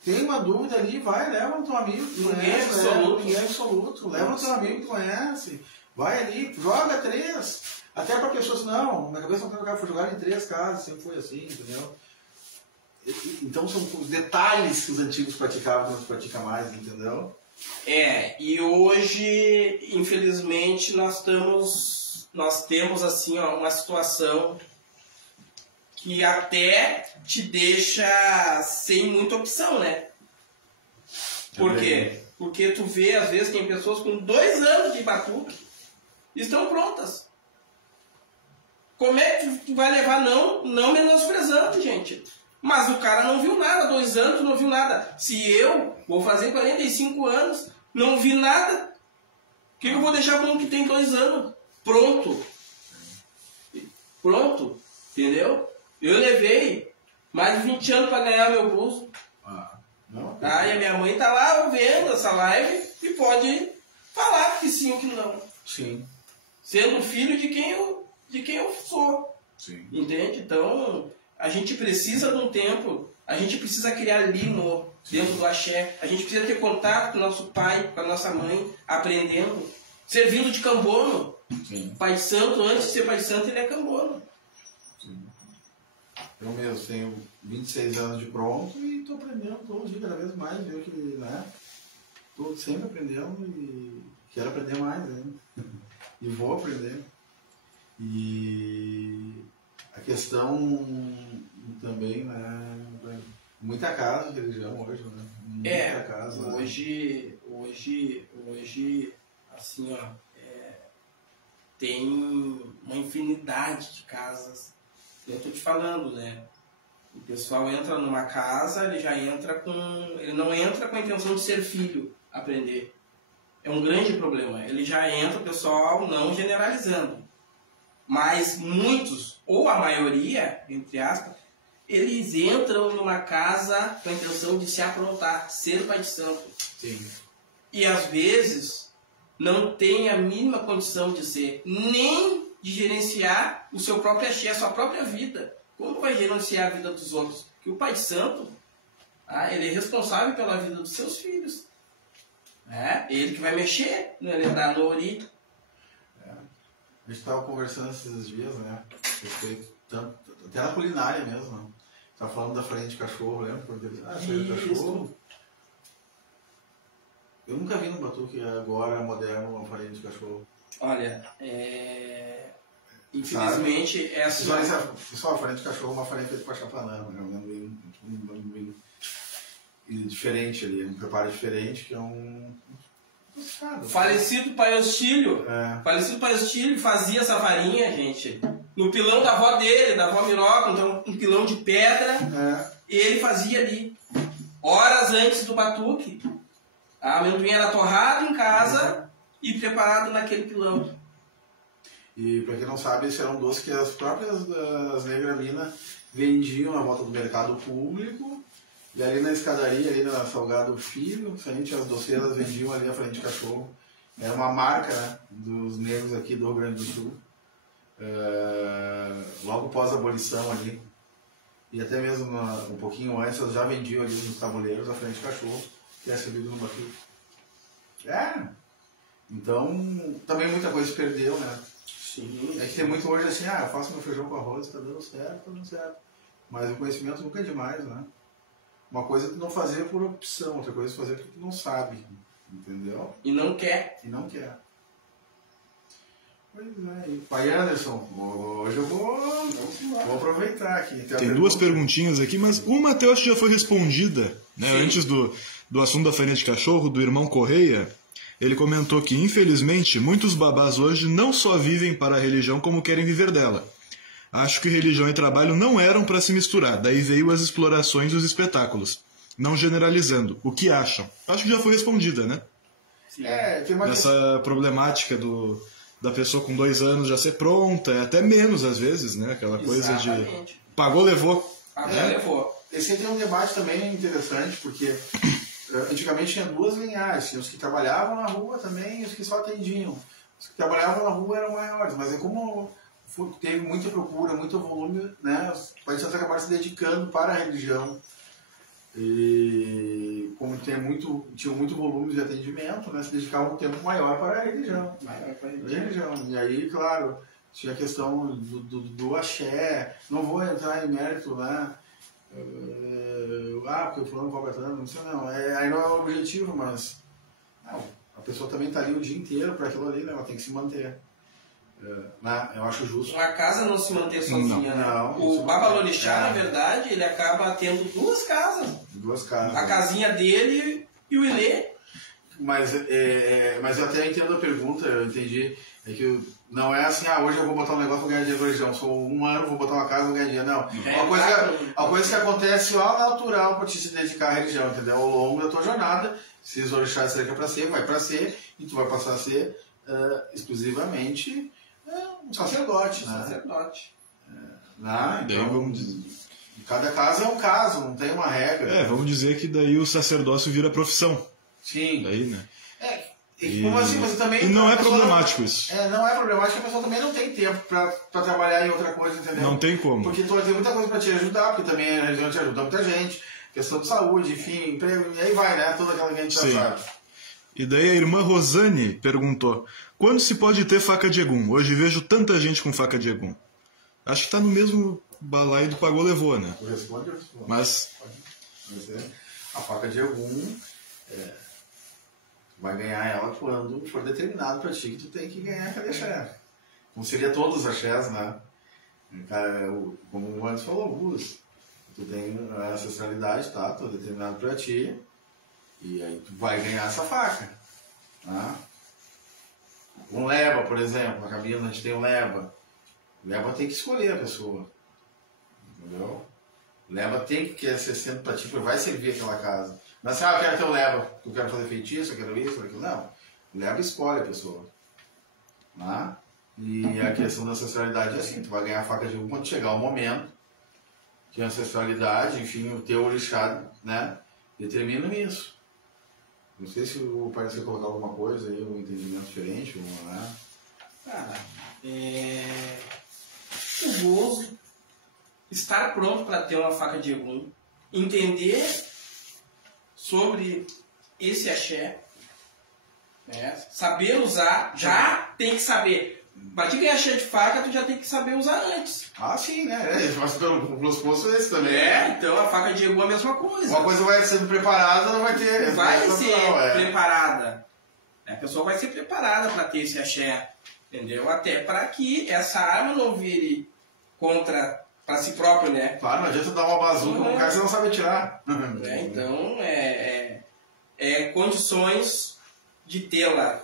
Tem uma dúvida ali, vai, leva o teu amigo que conhece. Ninguém é absoluto. Leva o teu amigo que conhece. Vai ali, joga 3. Até para pessoas, não, na cabeça não foi jogar em 3 casas, sempre foi assim, entendeu? Então são os detalhes que os antigos praticavam que não se pratica mais, entendeu? E hoje, infelizmente, nós estamos nós temos assim, ó, uma situação que até te deixa sem muita opção, né? Por quê? Porque tu vê, às vezes, tem pessoas com 2 anos de batuque estão prontas. Como é que tu vai levar não menosprezando, gente? Mas o cara não viu nada, 2 anos não viu nada. Se eu vou fazer 45 anos, não vi nada, o que eu vou deixar para um que tem 2 anos? Pronto. Pronto. Entendeu? Eu levei mais de 20 anos para ganhar meu bolso. E a minha mãe tá lá vendo essa live e pode falar que sim ou que não. Sim. Sendo filho de quem eu sou. Sim. Entende? Então, a gente precisa de um tempo, a gente precisa criar limo dentro do axé, a gente precisa ter contato com o nosso pai, com a nossa mãe, aprendendo, servindo de cambono. Sim. Pai Santo, antes de ser Pai Santo, ele é cambono. Sim. Eu mesmo tenho 26 anos de pronto e estou aprendendo todo dia, cada vez mais, viu que, né? Estou sempre aprendendo e quero aprender mais ainda. E vou aprender. E a questão também, né? Muita casa de religião hoje, né? Muita casa. Hoje, assim, ó, tem uma infinidade de casas. Eu tô te falando, né? O pessoal entra numa casa, ele já entra ele não entra com a intenção de ser filho, aprender. É um grande problema. Ele já entra, o pessoal, não generalizando. Mas muitos, ou a maioria, entre aspas, eles entram numa casa com a intenção de se aprontar, ser pai de santo. Sim. E às vezes não tem a mínima condição de ser, nem de gerenciar o seu próprio axé, a sua própria vida. Como vai gerenciar a vida dos outros? Porque o pai de santo, ele é responsável pela vida dos seus filhos. Ele que vai mexer, ele dá no ori. A gente estava conversando esses dias, né? Até na culinária mesmo, né? Estava falando da farinha de cachorro, lembra? Farinha de cachorro. Eu nunca vi no batuque agora moderno uma farinha de cachorro. Olha, infelizmente Pessoal, a farinha de cachorro é uma farinha feita com a chapanã, né? Um amendoim diferente ali, um preparo diferente, que é falecido Pai Hostílio. Falecido Pai Hostílio fazia essa farinha, gente, no pilão da avó dele, da avó Miroca, então, um pilão de pedra, e ele fazia ali, horas antes do batuque. A amendoim era torrado em casa e preparado naquele pilão. E para quem não sabe, esse era um doce que as próprias das Negra Mina vendiam à volta do mercado público. E ali na escadaria, ali na Salgado Filho, as doceiras vendiam ali a farinha de cachorro. Era uma marca, né, dos negros aqui do Rio Grande do Sul. Logo após a abolição ali. E até mesmo um pouquinho antes, elas já vendiam ali nos tabuleiros a farinha de cachorro, que é servido no batuque. Então, também muita coisa se perdeu, né? Sim. É que tem muito hoje assim, eu faço meu feijão com arroz, tá dando certo. Mas o conhecimento nunca é demais, né? Uma coisa é tu não fazer por opção, outra coisa é fazer porque tu não sabe, entendeu? E não quer. Pois é. E pai Anderson, hoje eu vou aproveitar aqui. Tem 2 perguntinhas aqui, mas uma até eu acho que já foi respondida, né? Antes do assunto da farinha de cachorro, do irmão Correia. Ele comentou que, infelizmente, muitos babás hoje não só vivem para a religião como querem viver dela. Acho que religião e trabalho não eram para se misturar, daí veio as explorações e os espetáculos. Não generalizando. O que acham? Acho que já foi respondida, né? Sim. Tem uma essa problemática da pessoa com 2 anos já ser pronta, até menos às vezes, né? Aquela coisa de pagou, levou. Levou. Esse tem um debate também interessante, porque antigamente tinha 2 linhagens, tinha os que trabalhavam na rua também e os que só atendiam. Os que trabalhavam na rua eram maiores, mas como teve muita procura, muito volume, né? Os paisanos acabaram se dedicando para a religião. E como tinha muito volume de atendimento, né? Se dedicavam um tempo maior para a religião. E aí, claro, tinha a questão do axé. Não vou entrar em mérito, né? Porque o fulano cobra tanto, não sei não. Aí não é o objetivo, mas a pessoa também está ali o dia inteiro para aquilo ali, né? Ela tem que se manter. Né? Eu acho justo. Uma casa não se manter sozinha, né? Não, O Babalorixá, na é. verdade, ele acaba tendo duas casas. Duas casas. A casinha dele e o Ilê. Mas eu até entendo a pergunta, eu entendi. É que não é assim, hoje eu vou botar um negócio, vou ganhar dinheiro na religião. Sou um ano, vou botar uma casa, vou ganhar dinheiro. Não. Uma coisa que acontece ao natural para te se dedicar à religião, entendeu? Ao longo da tua jornada, se os orixás disserem que é para ser, vai para ser, e tu vai passar a ser exclusivamente um sacerdote, né? Sacerdote. Então, vamos dizer... Cada caso é um caso, não tem uma regra. Vamos dizer que daí o sacerdócio vira profissão. Sim. Daí, né? Como assim? Mas também, e não é problemático isso. Não é problemático, a pessoa também não tem tempo pra trabalhar em outra coisa, entendeu? Não tem como. Porque tu vai ter muita coisa pra te ajudar, porque também a religião te ajuda muita gente, questão de saúde, enfim, emprego, e aí vai, né? Toda aquela que a gente já sabe. E daí a irmã Rosane perguntou: quando se pode ter faca de egum? Hoje vejo tanta gente com faca de egum. Acho que tá no mesmo balaio do Pagou Levou, né? Tu responde, eu respondo. Mas a faca de egum vai ganhar ela quando for determinado pra ti que tu tem que ganhar aquele axé. Como seria todos os axés, né? Como o Anderson falou, Gus, tu tem a ancestralidade, tá? Tô determinado pra ti. E aí tu vai ganhar essa faca. Tá? Um leva, por exemplo, na cabina a gente tem um leva. O leva tem que escolher a pessoa. Entendeu? O leva tem que ser sendo pra ti, porque vai servir aquela casa. Não é assim, eu quero ter um leva, eu quero fazer feitiço, eu quero isso, aquilo. Não. O leva escolhe a pessoa. Tá? E a questão da ancestralidade é assim, tu vai ganhar a faca de egum quando chegar o momento que a ancestralidade, enfim, o teu orixá, né, determina isso. Não sei se o pai vai colocar alguma coisa aí, um entendimento diferente, né? Cara, o gozo, estar pronto para ter uma faca de egum, entender sobre esse axé, né? Saber usar, já tem que saber. Pra te ganhar axé de faca, tu já tem que saber usar antes. Sim, né? Mas pelos postos esse também. Então a faca de egum é a mesma coisa. Uma coisa vai sendo preparada, não vai ter. Vai ser preparada. A pessoa vai ser preparada para ter esse axé, entendeu? Até para que essa arma não vire para si próprio, né? Claro, não adianta dar uma bazuca no cara, você não sabe atirar. Então, condições de tê-la,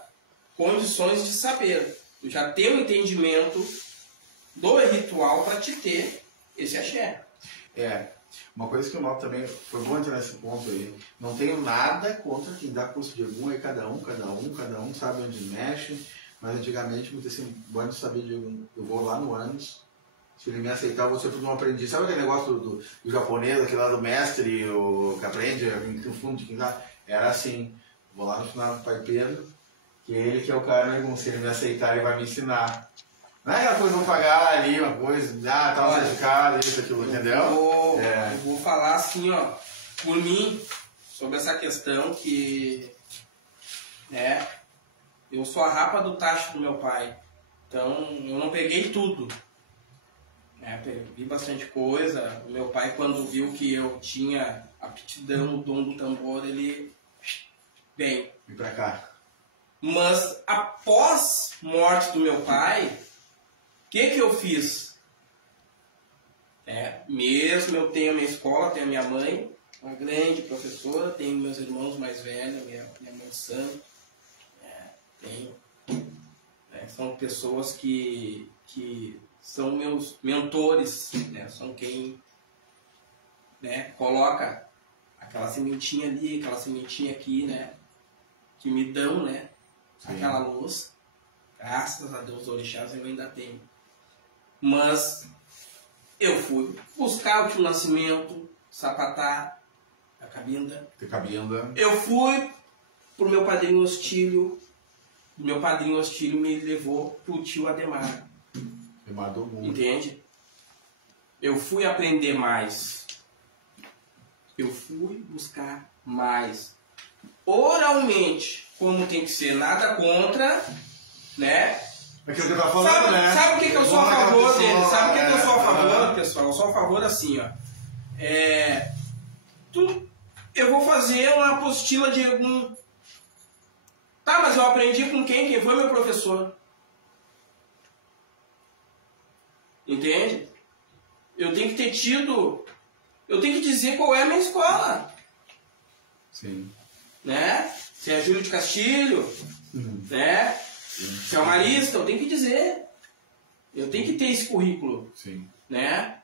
condições de saber. Tu já ter um entendimento do ritual para te ter esse axé. Uma coisa que eu noto também, foi bom entrar nesse ponto aí, não tenho nada contra quem dá curso de egum, aí cada um sabe onde mexe, mas antigamente muito assim, bom de saber de egum. Eu vou lá no Anos, se ele me aceitar, eu vou ser tudo um aprendiz. Sabe aquele negócio do japonês, aquele lá do mestre, o que aprende no fundo de quem dá? Era assim, vou lá no final do Pai Pedro, que ele que é o cara, né, se ele me aceitar, ele vai me ensinar. Não é aquela coisa, vão pagar ali uma coisa, tá um certificado, isso, aquilo, entendeu? Eu vou falar assim, ó, por mim, sobre essa questão que, né, eu sou a rapa do tacho do meu pai, então eu não peguei tudo, né, vi bastante coisa. O meu pai, quando viu que eu tinha aptidão, o dom do tambor, ele, vem pra cá. Mas após morte do meu pai, o que eu fiz? Mesmo eu tenho a minha escola, tenho a minha mãe, uma grande professora, tenho meus irmãos mais velhos, minha mãe santo, tenho, são pessoas que são meus mentores, né? São quem, né, coloca aquela sementinha ali, aquela sementinha aqui, né, que me dão, né, aquela luz. Graças a Deus, os orixás eu ainda tenho. Mas eu fui buscar o Tio Nascimento, Sapatá, a Cabinda. Eu fui pro meu padrinho Hostílio. Meu padrinho Hostílio me levou pro tio Ademar. Entende? Eu fui aprender mais. Eu fui buscar mais. Oralmente, como tem que ser, nada contra, né? Aquilo que eu tava falando, né? Sabe o que eu sou a favor dele? Sabe o que eu sou a favor, pessoal? Eu sou a favor assim, ó. Eu vou fazer uma apostila de algum... Tá, mas eu aprendi com quem? Quem foi meu professor? Entende? Eu tenho que ter tido... Eu tenho que dizer qual é a minha escola. Sim. Né? Se é Júlio de Castilho, né? Se é o Marista, eu tenho que dizer. Eu tenho que ter esse currículo. Sim. Né?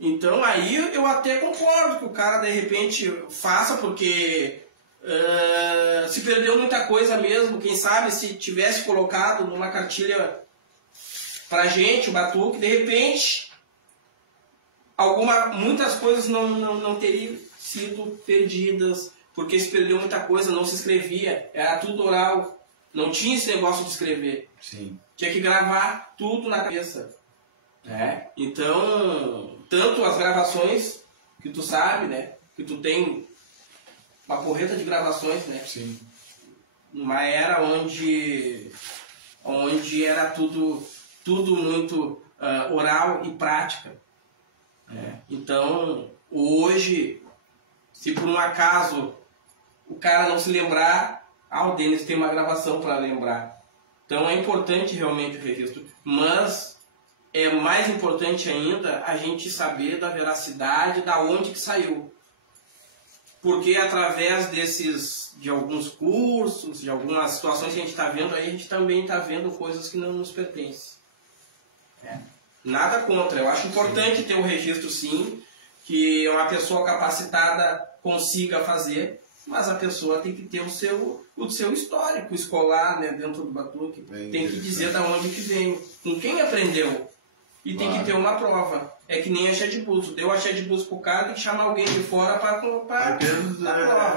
Então aí eu até concordo que o cara de repente faça, porque se perdeu muita coisa mesmo. Quem sabe se tivesse colocado numa cartilha pra gente, o Batuque, de repente muitas coisas não teriam sido perdidas, porque se perdeu muita coisa, não se escrevia, era tudo oral, não tinha esse negócio de escrever. Sim. Tinha que gravar tudo na cabeça. Né? Então, tanto as gravações, que tu sabe, né? Que tu tem uma porreta de gravações, né? Sim. Numa era onde era tudo muito oral e prática. Né? Então, hoje, se por um acaso o cara não se lembrar, o Denis tem uma gravação para lembrar. Então é importante realmente o registro. Mas é mais importante ainda a gente saber da veracidade, da onde que saiu. Porque através de alguns cursos, de algumas situações que a gente está vendo aí, a gente também está vendo coisas que não nos pertencem. Nada contra, eu acho importante ter um registro sim, que uma pessoa capacitada consiga fazer, mas a pessoa tem que ter o seu histórico escolar, né, dentro do Batuque. Tem que dizer da onde que vem, com quem aprendeu. E tem que ter uma prova. É que nem a Xadbuso. Deu a Xadbuso pro cara, tem que chamar alguém de fora para prova.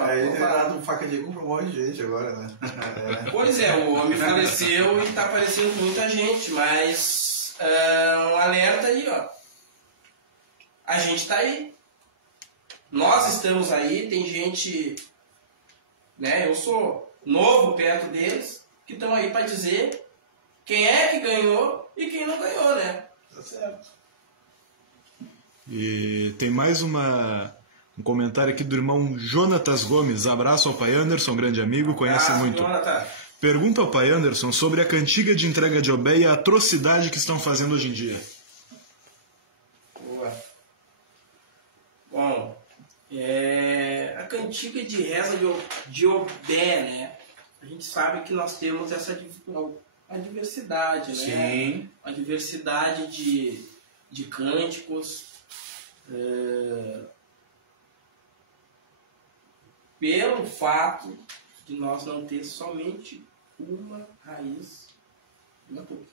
Aí tem dado faca de pra um monte de gente agora, né? Pois é, o homem faleceu e está aparecendo muita gente, mas um alerta aí, ó. A gente está aí. Nós estamos aí, tem gente, né? Eu sou novo perto deles, que estão aí para dizer quem é que ganhou e quem não ganhou, né? Tá certo. E tem mais um comentário aqui do irmão Jonatas Gomes. Abraço ao pai Anderson, grande amigo, conhece muito. Jonathan. Pergunta ao pai Anderson sobre a cantiga de entrega de obé e a atrocidade que estão fazendo hoje em dia. Boa. Bom, a cantiga de reza de obé, né? A gente sabe que nós temos a diversidade, né? Sim. A diversidade de cânticos. Pelo fato de nós não ter somente uma raiz do Batuque.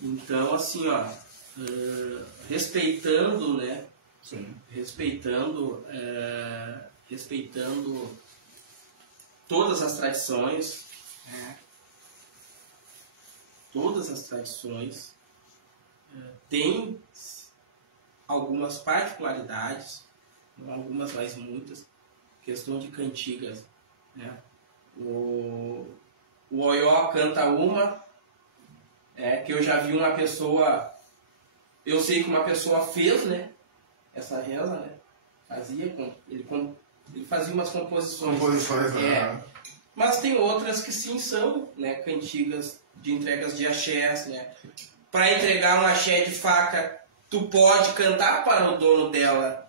Então, assim, ó, respeitando, né? Sim. Respeitando todas as tradições, todas as tradições têm algumas particularidades, não algumas, mas muitas, questão de cantigas, né? O Oió canta uma, que eu já vi uma pessoa, eu sei que uma pessoa fez, né? Essa reza, né? Ele fazia umas composições. Mas tem outras que sim são, né, cantigas de entregas de axés, né? Para entregar um axé de faca, tu pode cantar para o dono dela.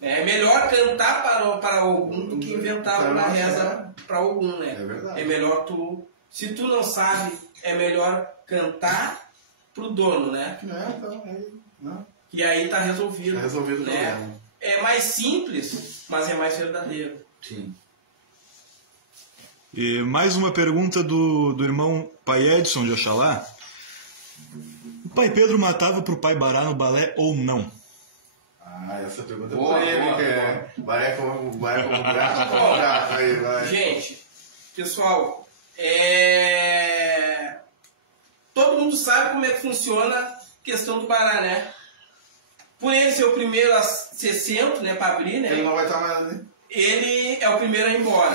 É melhor cantar para algum do que inventar uma reza para algum, né? É verdade. É melhor se tu não sabe, é melhor cantar pro dono, né? E aí tá resolvido. Tá resolvido o né? problema. É mais simples, mas é mais verdadeiro. Sim. E mais uma pergunta do irmão pai Edson de Oxalá. O pai Pedro matava pro pai Bará no balé ou não? Essa pergunta é Boa, polêmica. Vai como gato aí, vai. Gente, pessoal, todo mundo sabe como é que funciona a questão do Bará, né? Por ele ser o primeiro a ser centro, né, para abrir, né? Ele não vai estar mais, né? Ele é o primeiro a ir embora.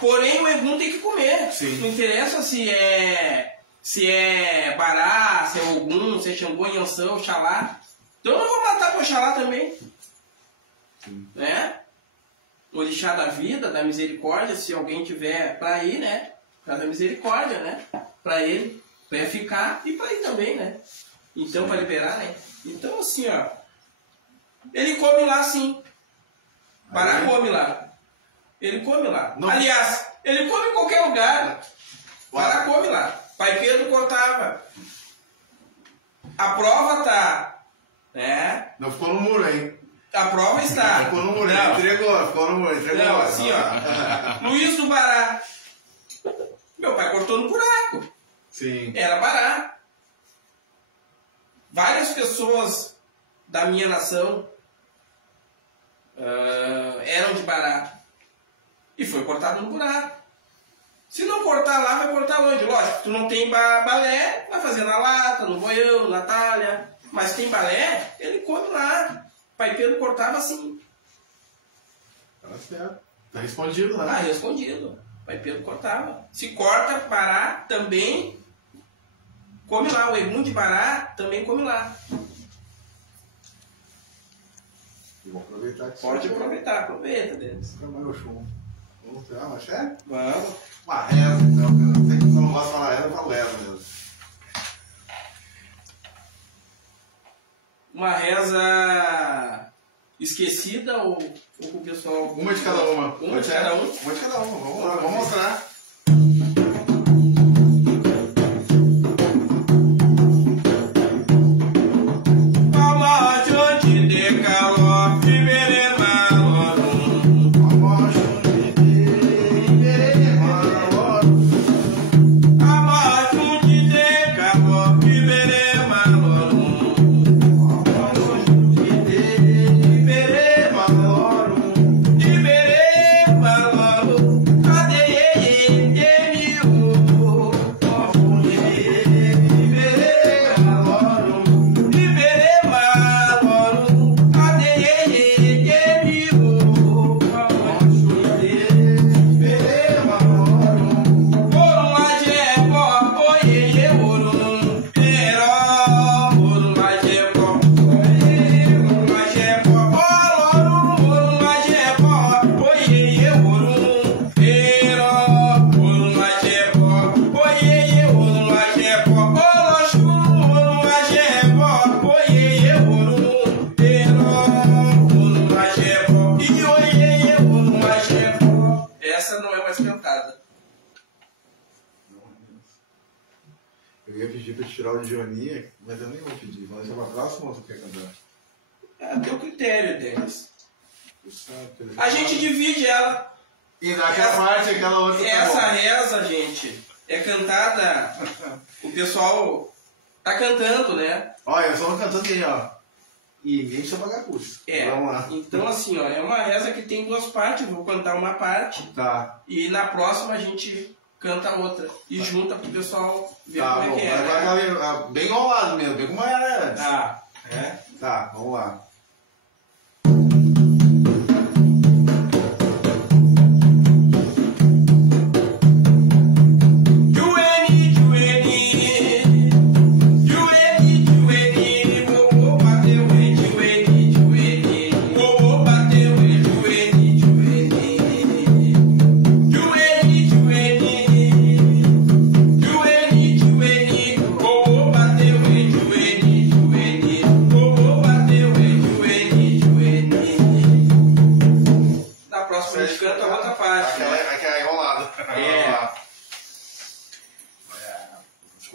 Porém, o Egum tem que comer. Sim. Não interessa se é Bará, se é Ogum, se é Xangô, Yansan, Oxalá. Então eu não vou matar pro Oxalá também. Sim. Né? O Orixá da vida, da misericórdia, se alguém tiver pra ir, né? Pra da misericórdia, né? pra ele ficar e pra ir também, né? Então, pra liberar, né? Então, assim, ó, ele come lá, sim. Pará come lá. Ele come lá. Não. Aliás, ele come em qualquer lugar. Pará come lá. Pai Pedro cortava. A prova tá, né? Não ficou no muro, hein? A prova está. Ficou no muro, Não. entregou, ficou no muro, entregou. Não, assim, ó. Luiz do Bará. Meu pai cortou no buraco. Sim. Era Bará. Várias pessoas da minha nação eram de Bará. E foi cortado no buraco. Se não cortar lá, vai cortar onde? Lógico, tu não tem balé, vai fazer na lata, no boião, na talha. Mas tem balé, ele come lá. Pai Pedro cortava assim. Tá certo. Tá respondido, né? Ah, respondido. Pai Pedro cortava. Se corta, Bará também come lá. O Egum de Bará também come lá. Vou aproveitar que Pode aproveitar, aproveita, Deus. Trabalhou show. Vamos tirar uma chefe? Vamos. Uma reza, então. Eu sei que você não gosta de falar reza, eu falo reza mesmo. Uma reza esquecida ou com o pessoal? Uma de cada uma. Uma de cada um? Uma de cada uma. Vamos lá, vamos mostrar. Eu ia pedir pra tirar o Dionia, mas eu nem vou pedir. Vamos deixar pra próxima ou você quer cantar? É teu critério, Denis. A gente divide ela. E naquela parte, aquela outra. Essa reza, gente, é cantada. O pessoal tá cantando, né? Olha, eu só não cantando aí, ó. E ninguém precisa pagar curso. É. Vamos lá. Então, assim, ó, é uma reza que tem duas partes. Eu vou cantar uma parte. Tá. E na próxima a gente canta a outra. E junta pro pessoal ver Tá, como bom. é que é. Né? Vai bem enrolado mesmo, bem como era antes. Ah, é? Tá, vamos lá.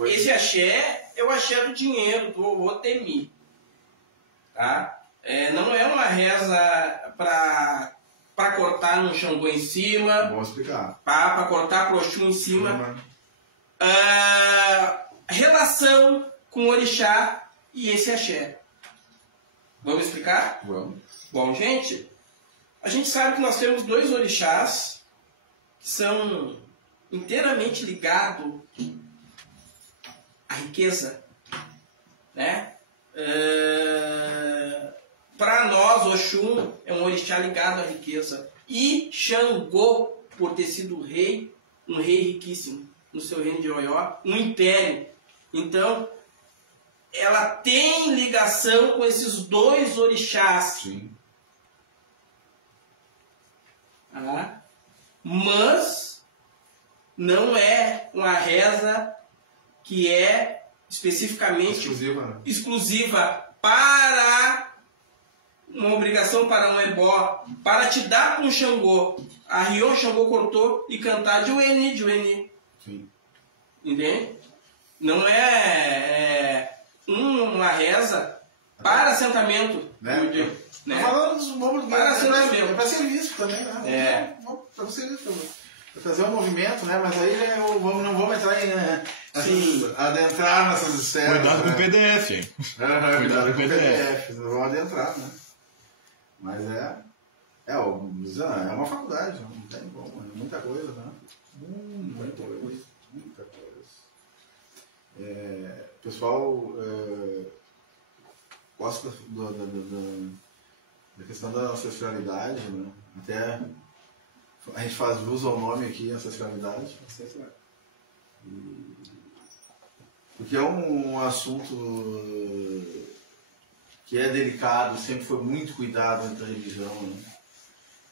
Esse axé é o axé do dinheiro, do Otemi. Tá? Não é uma reza para cortar no Xangô em cima. Vou explicar. Para cortar pro Oxum em cima. Relação com o orixá e esse axé. Vamos explicar? Vamos. Bom, gente, a gente sabe que nós temos dois orixás que são inteiramente ligados à riqueza, né? Para nós, Oxum é um orixá ligado à riqueza. E Xangô, por ter sido um rei riquíssimo no seu reino de Oió, um império. Então, ela tem ligação com esses dois orixás. Sim. Mas não é uma reza que é especificamente exclusiva, para uma obrigação para um ebó, para te dar para um Xangô. Arriou, Xangô cortou e cantar de Ueni, de Ueni. Sim. Entende? Não é uma reza para assentamento. Né? Né? Falando dos movimentos para assentamento. É para serviço também, né? Para serviço também. Para fazer um movimento, né? Mas aí não vamos entrar em adentrar nessas esferas. Cuidado com o PDF, hein? Cuidado com o PDF. Não vamos adentrar, né? Mas é uma faculdade, não tem como, é muita coisa, né? Muita coisa. O pessoal gosta da questão da ancestralidade, né? Até a gente faz uso ao nome aqui, ancestralidade. Porque é um assunto que é delicado, sempre foi muito cuidado dentro da religião, né?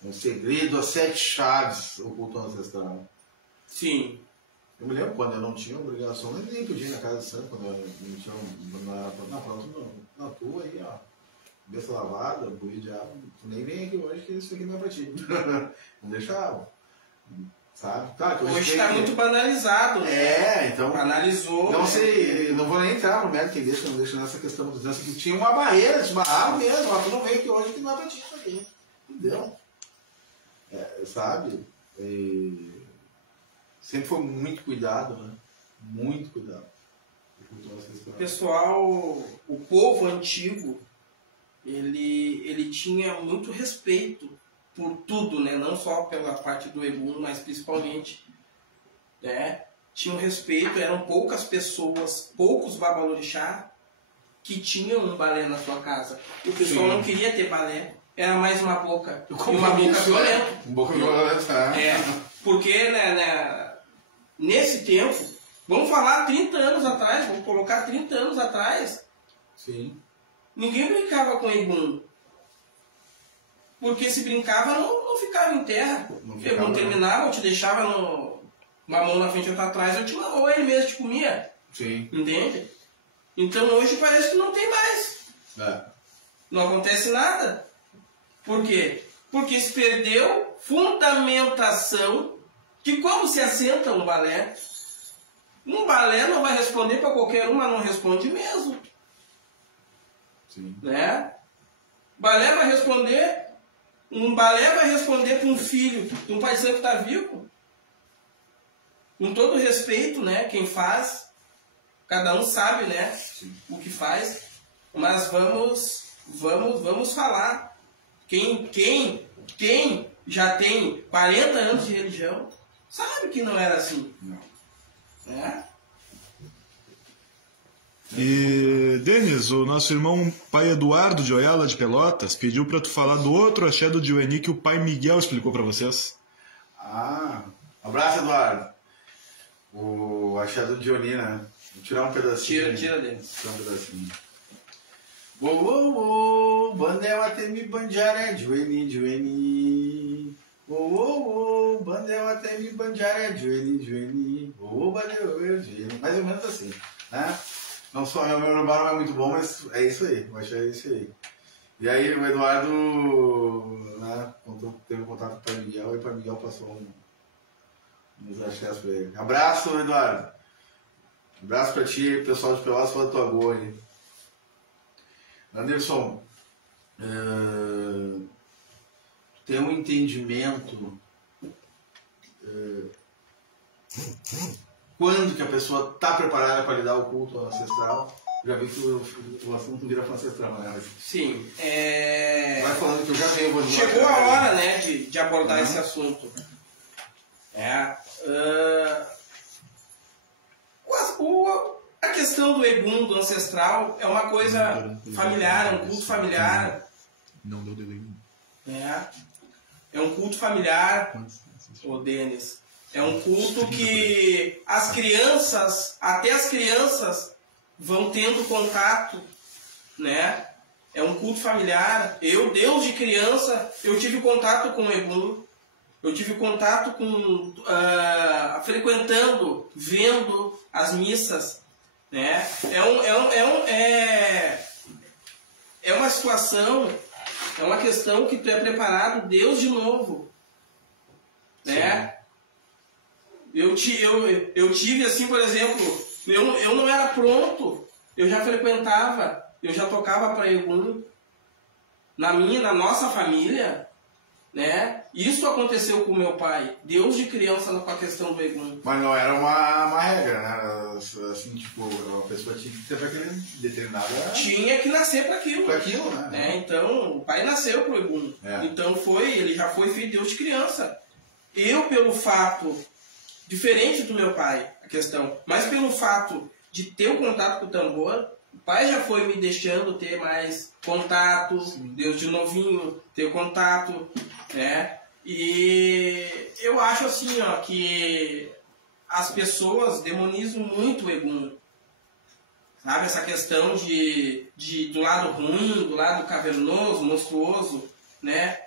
É um segredo, as 7 chaves, o culto ancestral. Sim. Eu me lembro quando eu não tinha obrigação, eu nem podia ir na casa de santo, quando eu não tinha na tua aí, ó, cabeça lavada, buia de água, tu nem vem aqui hoje que isso aqui não é pra ti. Não deixava. Sabe? Claro, hoje está muito banalizado. Então. Banalizou. Não sei, não vou nem entrar no mérito quem deixa, não deixa nessa questão da mudança, que tinha uma barreira, tinha uma árvore mesmo, mas tu não vem aqui hoje que não é pra ti isso aqui. Entendeu? Sabe? Sempre foi muito cuidado, né? Muito cuidado. Pessoal, o povo antigo, ele tinha muito respeito por tudo, né? Não só pela parte do Egum, mas principalmente, né? Tinham respeito, eram poucas pessoas, poucos babalorixá que tinham um balé na sua casa. O pessoal não queria ter balé, era mais uma boca. E uma boca violenta. Boca violenta, porque, né, nesse tempo, vamos falar 30 anos atrás, vamos colocar 30 anos atrás. Sim. Ninguém brincava com Egum. Porque se brincava, não ficava em terra. Não terminava, eu te deixava uma mão na frente e outra atrás, ou ele mesmo te comia. Sim. Entende? Então hoje parece que não tem mais. Não acontece nada. Por quê? Porque se perdeu fundamentação de como se assenta um balé. Um balé não vai responder para qualquer um, mas não responde mesmo. Sim. Né? Balé vai responder. Um balé vai responder para um filho de um paisano que está vivo. Com todo respeito, né? Quem faz, cada um sabe, né? Sim. O que faz. Mas vamos falar. Quem já tem 40 anos de religião sabe que não era assim. Não. Né? E, Denis, o nosso irmão pai Eduardo de Oyala de Pelotas pediu para tu falar do outro axé do Diueni que o pai Miguel explicou para vocês. Abraço, Eduardo. O axé do Dioni, né? Vou tirar um pedacinho. Tira deles. Tirar um pedacinho. Ô, Bandel até me banjaré, Diueni. Ô, Bandel até me banjaré, Diueni. Ô, Bandel, Diueni. Mais ou menos assim, né? Não só o meu bar não é muito bom, mas é isso aí, eu achei isso aí. E aí o Eduardo, né, teve contato com o pai Miguel, e o pai Miguel passou uns axés pra ele. Abraço, Eduardo. Abraço pra ti, pessoal de Pelotas, fala da tua goa aí. Anderson, tem um entendimento quando que a pessoa está preparada para lidar o culto ancestral? Já vi que o assunto vira para ancestral, né? Sim. Vai falando que eu já vi. Chegou a hora, né, de abordar esse assunto. A questão do Egum, do ancestral, é uma coisa familiar, é um culto familiar. Não deu delay. É um culto familiar, ô Denis. É um culto que as crianças, até as crianças, vão tendo contato, né? É um culto familiar. Eu, desde criança, eu tive contato com o Egum. Eu tive contato com, frequentando, vendo as missas né? É uma situação, é uma questão que tu é preparado, Deus de novo, né? Eu tive assim, por exemplo, eu não era pronto, eu já frequentava, eu já tocava para Egum na nossa família, né? Isso aconteceu com meu pai, Deus de criança com a questão do Egum. Mas não era uma regra, né? Assim, tipo, a pessoa tinha que ter para aquele determinado... Tinha que nascer para aquilo. Para aquilo, né? Então, o pai nasceu pro Egum. Então ele já foi filho de Deus de criança. Eu, pelo fato, diferente do meu pai, a questão, mas pelo fato de ter o contato com o tambor, o pai já foi me deixando ter mais contato, Deus de novinho, ter contato, né? E eu acho assim, ó, que as pessoas demonizam muito o Egum. Sabe, essa questão do lado ruim, do lado cavernoso, monstruoso, né?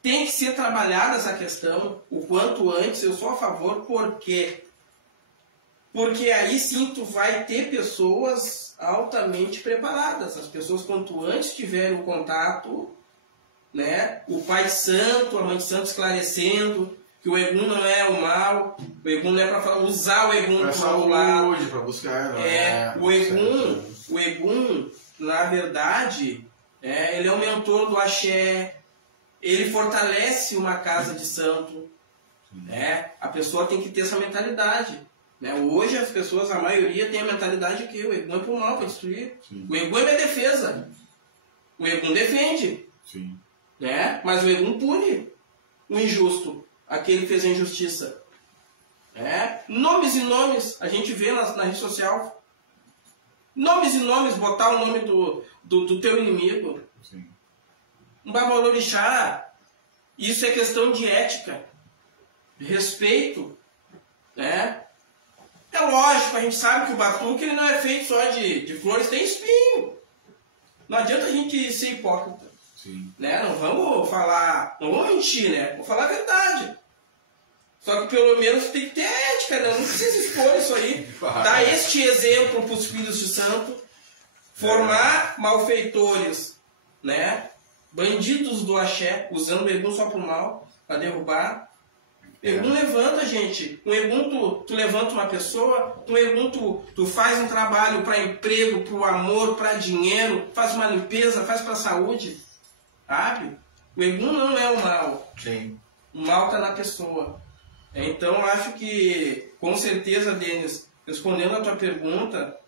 Tem que ser trabalhada essa questão o quanto antes. Eu sou a favor, porque aí sim tu vai ter pessoas altamente preparadas. As pessoas, quanto antes tiverem o contato, né? O Pai Santo, a Mãe Santo esclarecendo que o Egum não é o mal, o Egum não é para usar o Egum para o lado. Para buscar, o Egum, na verdade, ele é o mentor do axé, ele fortalece uma casa de santo, né? A pessoa tem que ter essa mentalidade. Né? Hoje as pessoas, a maioria, tem a mentalidade que o Egum é para o mal, para destruir. Sim. O Egum é minha defesa. O Egum defende. Sim. Né? Mas o Egum pune o injusto, aquele que fez a injustiça. Nomes e nomes, a gente vê na rede social. Nomes e nomes, botar o nome do teu inimigo. Sim. Um babalorixá, isso é questão de ética, de respeito, né? É lógico, a gente sabe que o batuque ele não é feito só de flores, tem espinho. Não adianta a gente ser hipócrita. Sim. Né? Não vamos falar, não vamos mentir, né? Vamos falar a verdade. Só que pelo menos tem que ter ética, né? Não precisa expor isso aí. Dar este exemplo para os filhos de santo, formar malfeitores, né? Bandidos do axé, usando o Egum só para o mal, para derrubar. Egum levanta, gente. Um Egum, tu levanta uma pessoa, um Egum, tu faz um trabalho para emprego, para o amor, para dinheiro, faz uma limpeza, faz para a saúde. Sabe? O Egum não é o mal. Sim. O mal está na pessoa. Então, acho que, com certeza, Denis, respondendo a tua pergunta,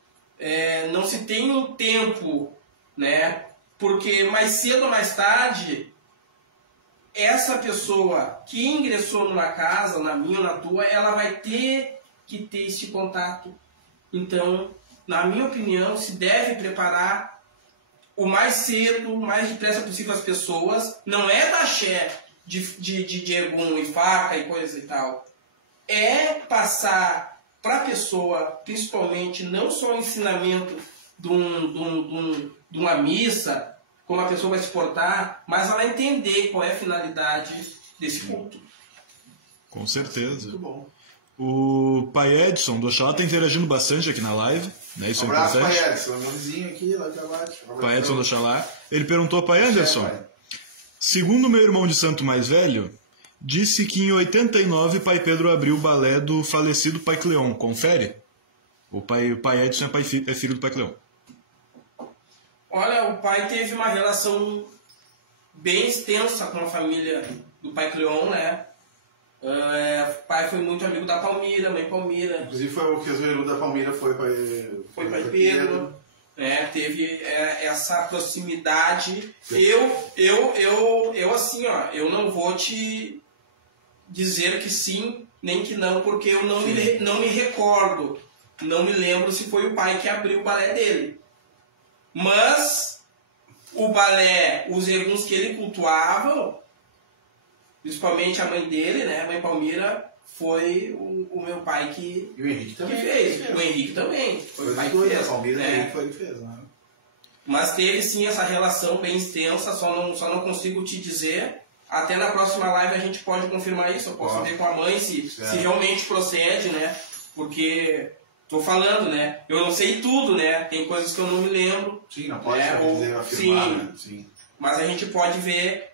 não se tem um tempo, né? Porque mais cedo ou mais tarde, essa pessoa que ingressou numa casa, na minha ou na tua, ela vai ter que ter esse contato. Então, na minha opinião, se deve preparar o mais cedo, o mais depressa possível as pessoas. Não é da axé de Egum e faca e coisa e tal. É passar para a pessoa, principalmente, não só o ensinamento de uma missa, como a pessoa vai se portar, mas ela entender qual é a finalidade desse culto. Com certeza. Muito bom. O Pai Edson do Oxalá está interagindo bastante aqui na live. Né? Isso abraço, é importante. Pai Edson. Meu vizinho aqui, lá de abaixo. Pai Edson do Oxalá. Ele perguntou ao Pai Anderson. Segundo meu irmão de santo mais velho, disse que em 89 Pai Pedro abriu o balé do falecido Pai Cleon. Confere? O Pai Edson é filho do Pai Cleon. Olha, o pai teve uma relação bem extensa com a família do Pai Cleon, né? O pai foi muito amigo da Palmira, mãe Palmira. Inclusive foi o que o da Palmira foi Pai Pedro. Teve essa proximidade. Eu assim, ó, eu não vou te dizer que sim, nem que não, porque eu não me recordo, não me lembro se foi o pai que abriu o balé dele. Mas o balé, os Eguns que ele cultuava, principalmente a mãe dele, né, a mãe Palmira, foi o meu pai que, e o Henrique também fez. O Henrique também. Foi o pai que fez. A Palmira né? Foi o que fez, né? Mas teve sim essa relação bem extensa, só não consigo te dizer. Até na próxima live a gente pode confirmar isso. Eu posso ver com a mãe se realmente procede, né? Porque Tô falando, né? Eu não sei tudo, né? Tem coisas que eu não me lembro. Sim, não pode ou, afirmar, sim, né? Sim. Mas a gente pode ver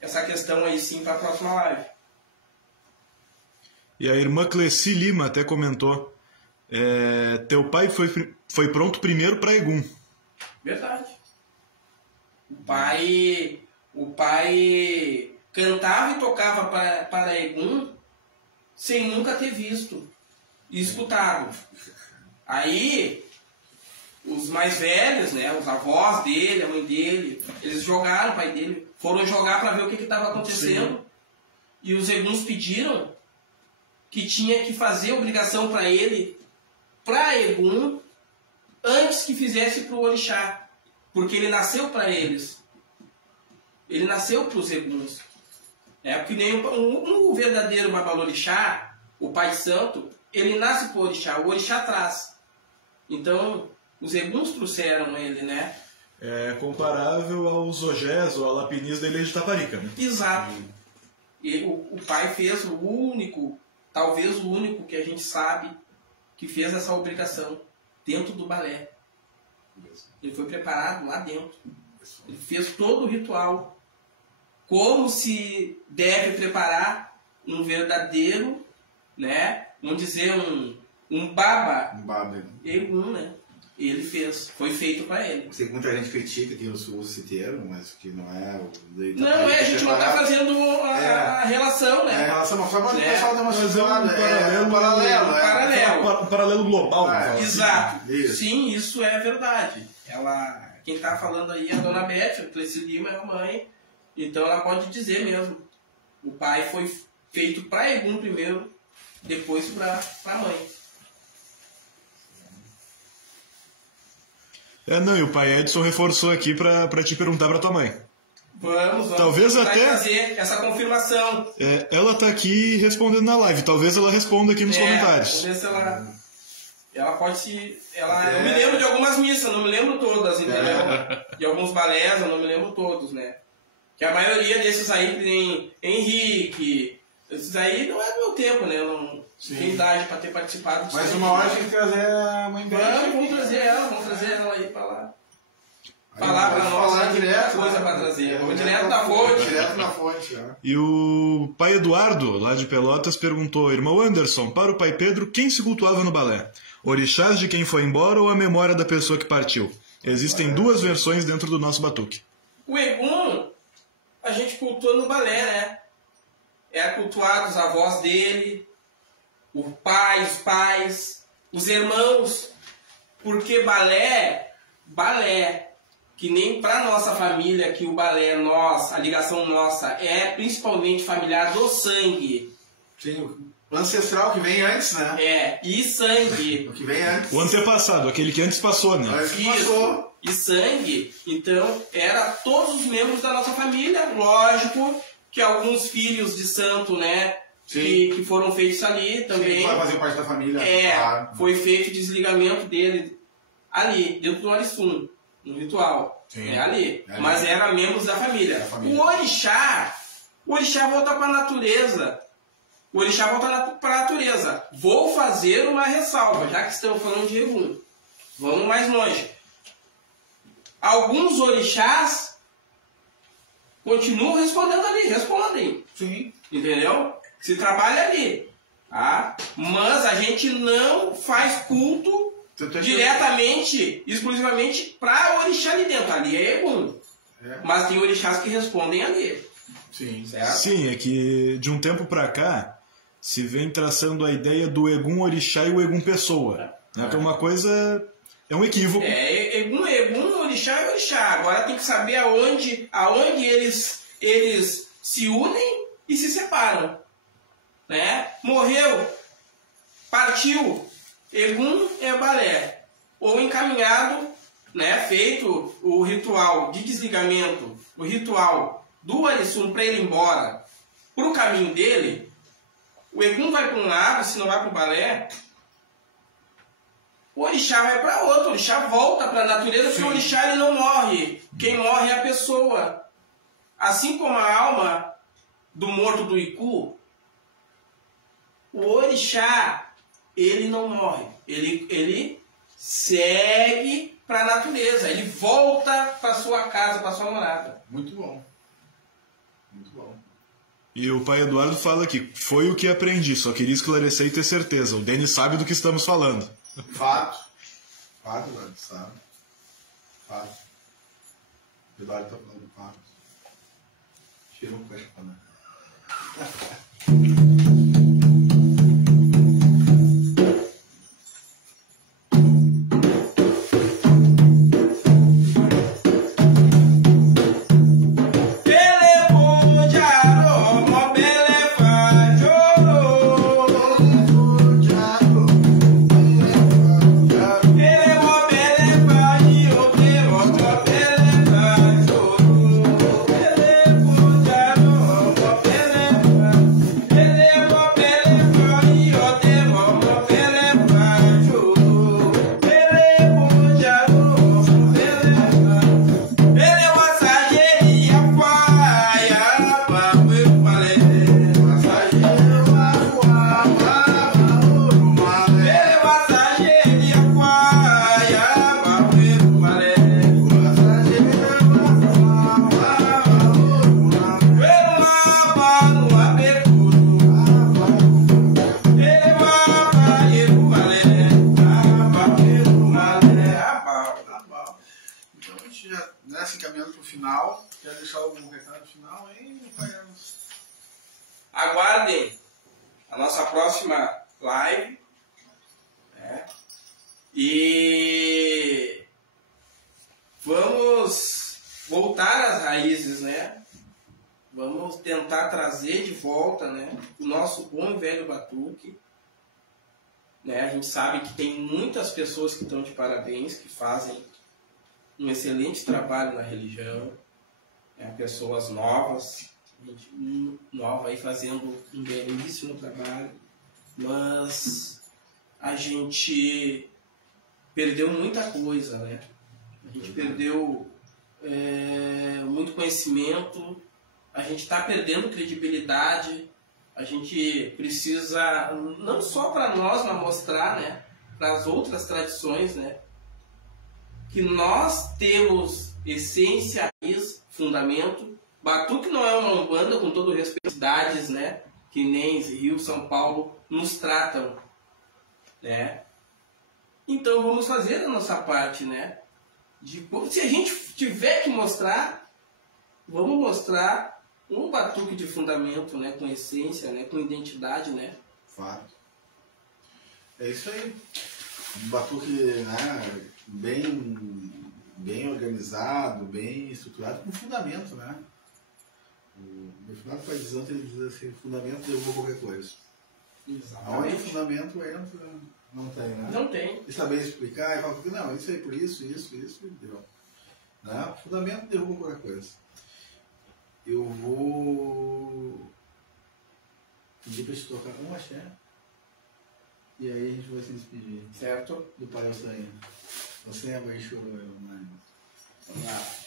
essa questão aí sim para a próxima live. E a irmã Cleci Lima até comentou: teu pai foi pronto primeiro para Egum. Verdade. O pai cantava e tocava para Egum sem nunca ter visto e escutado. Aí, os mais velhos, né, os avós dele, a mãe dele, eles jogaram, o pai dele, foram jogar para ver o que estava acontecendo. Sim. E os Eguns pediram que tinha que fazer obrigação para ele, para Egum, antes que fizesse para o Orixá. Porque ele nasceu para eles. Ele nasceu para os Eguns. Porque nem um verdadeiro Babalorixá, o Pai Santo, ele nasce para o Orixá. O Orixá traz. Então, os Eguns trouxeram ele, né? É comparável aos Ogés ou a Lapinis da Ilha de Taparica, né? Exato. E o pai fez o único, talvez o único que a gente sabe que fez essa obrigação dentro do balé. Ele foi preparado lá dentro. Ele fez todo o ritual. Como se deve preparar um verdadeiro, né? Vamos dizer, um baba. Um baba. Egum, né? Ele fez. Foi feito para ele. Eu sei que muita gente critica aqui o citeiro, mas que não é o... Não, a gente não está fazendo a relação, né? A relação, mas só para o pessoal dar uma um paralelo global. Exato. Isso. Sim, isso é verdade. Quem está falando aí é a dona Beth, a Cleci Lima é a mãe, então ela pode dizer mesmo. O pai foi feito para Egum primeiro, depois para a mãe. Não, e o pai Edson reforçou aqui pra te perguntar pra tua mãe. Vamos talvez até trazer essa confirmação. Ela tá aqui respondendo na live, talvez ela responda aqui nos comentários. Vamos ver se ela pode se... Eu me lembro de algumas missas, não me lembro todas, entendeu? De alguns balés, eu não me lembro todos, né? Que a maioria desses aí tem Henrique, esses aí não é do meu tempo, né? Eu não tenho idade para ter participado disso. Mas uma hora tem que trazer a mãe dela. Vamos trazer ela aí para lá. Falar para nós direto, coisa para trazer. Vamos direto na fonte. Direto na fonte, E o pai Eduardo, lá de Pelotas, perguntou: irmão Anderson, para o pai Pedro, quem se cultuava no balé? Orixás de quem foi embora ou a memória da pessoa que partiu? Existem duas versões dentro do nosso batuque. O Egum, a gente cultua no balé, né? É cultuado os avós dele, os pais, os irmãos, porque balé, que nem para nossa família, que o balé a ligação nossa é principalmente familiar do sangue. Sim, o ancestral que vem antes, né? E sangue. O que vem antes. O antepassado, aquele que antes passou, né? Isso. E sangue, então, era todos os membros da nossa família, lógico que alguns filhos de santo, né? Que foram feitos ali também. Sim, fazer parte da família. Claro. Foi feito o desligamento dele ali, dentro do Arisum, no ritual. Sim. Ali. Mas eram membros da família. O Orixá volta para a natureza. O Orixá volta para a natureza. Vou fazer uma ressalva, já que estamos falando de Egum. Vamos mais longe. Alguns orixás continuam respondendo ali, respondem. Sim. Entendeu? Se trabalha ali. Tá? Mas a gente não faz culto diretamente, exclusivamente para orixá ali dentro. Ali é Egum. Mas tem orixás que respondem ali. Sim. Certo? Sim, é que de um tempo pra cá se vem traçando a ideia do Egum Orixá e o Egum Pessoa. Né? Que é uma coisa... É um equívoco. Egum, orixá e orixá. Agora tem que saber aonde eles se unem e se separam. Né? Morreu, partiu, Egum é balé. Ou encaminhado, né? Feito o ritual de desligamento, o ritual do Arisum para ele ir embora, para o caminho dele, o Egum vai para um lado, se não vai para o balé, o orixá vai para outro, o orixá volta para a natureza, porque o orixá ele não morre. Quem morre é a pessoa. Assim como a alma do morto do Iku, o orixá, ele não morre. Ele segue para a natureza. Ele volta para sua casa, para sua morada. Muito bom. Muito bom. E o pai Eduardo fala que foi o que aprendi, só queria esclarecer e ter certeza. O Denis sabe do que estamos falando. Fato. Fato, Eduardo, sabe? Fato. O Eduardo tá falando fato. Tira um peixe pra nós. Aguardem a nossa próxima live, né? E vamos voltar às raízes, né? Vamos tentar trazer de volta, né, o nosso bom e velho batuque. Né? A gente sabe que tem muitas pessoas que estão de parabéns, que fazem um excelente trabalho na religião, né? Pessoas novas, gente nova aí fazendo um belíssimo trabalho, mas a gente perdeu muita coisa, né? A gente perdeu muito conhecimento, a gente está perdendo credibilidade, a gente precisa, não só para nós, mas mostrar, né, para as outras tradições, né, que nós temos essência, raiz, fundamento. Batuque não é uma umbanda, com todo respeito, cidades, né, que nem Rio, São Paulo, nos tratam, né. Então vamos fazer a nossa parte, né. Se a gente tiver que mostrar, vamos mostrar um batuque de fundamento, né, com essência, né, com identidade, né. Fato. É isso aí. Um batuque, né, bem organizado, bem estruturado, com fundamento, né. No final do paisão ele diz assim, fundamento derruba qualquer coisa. Exatamente. Aonde o fundamento entra, não tem, né? Não tem. E saber explicar, e falar, não, isso aí por isso, deu. Né? O fundamento derruba qualquer coisa. Eu vou pedir para te tocar um axé. E aí a gente vai se despedir. Certo? Do Pai Alçaíno. Você é a mãe chorou, mas... Vamos lá.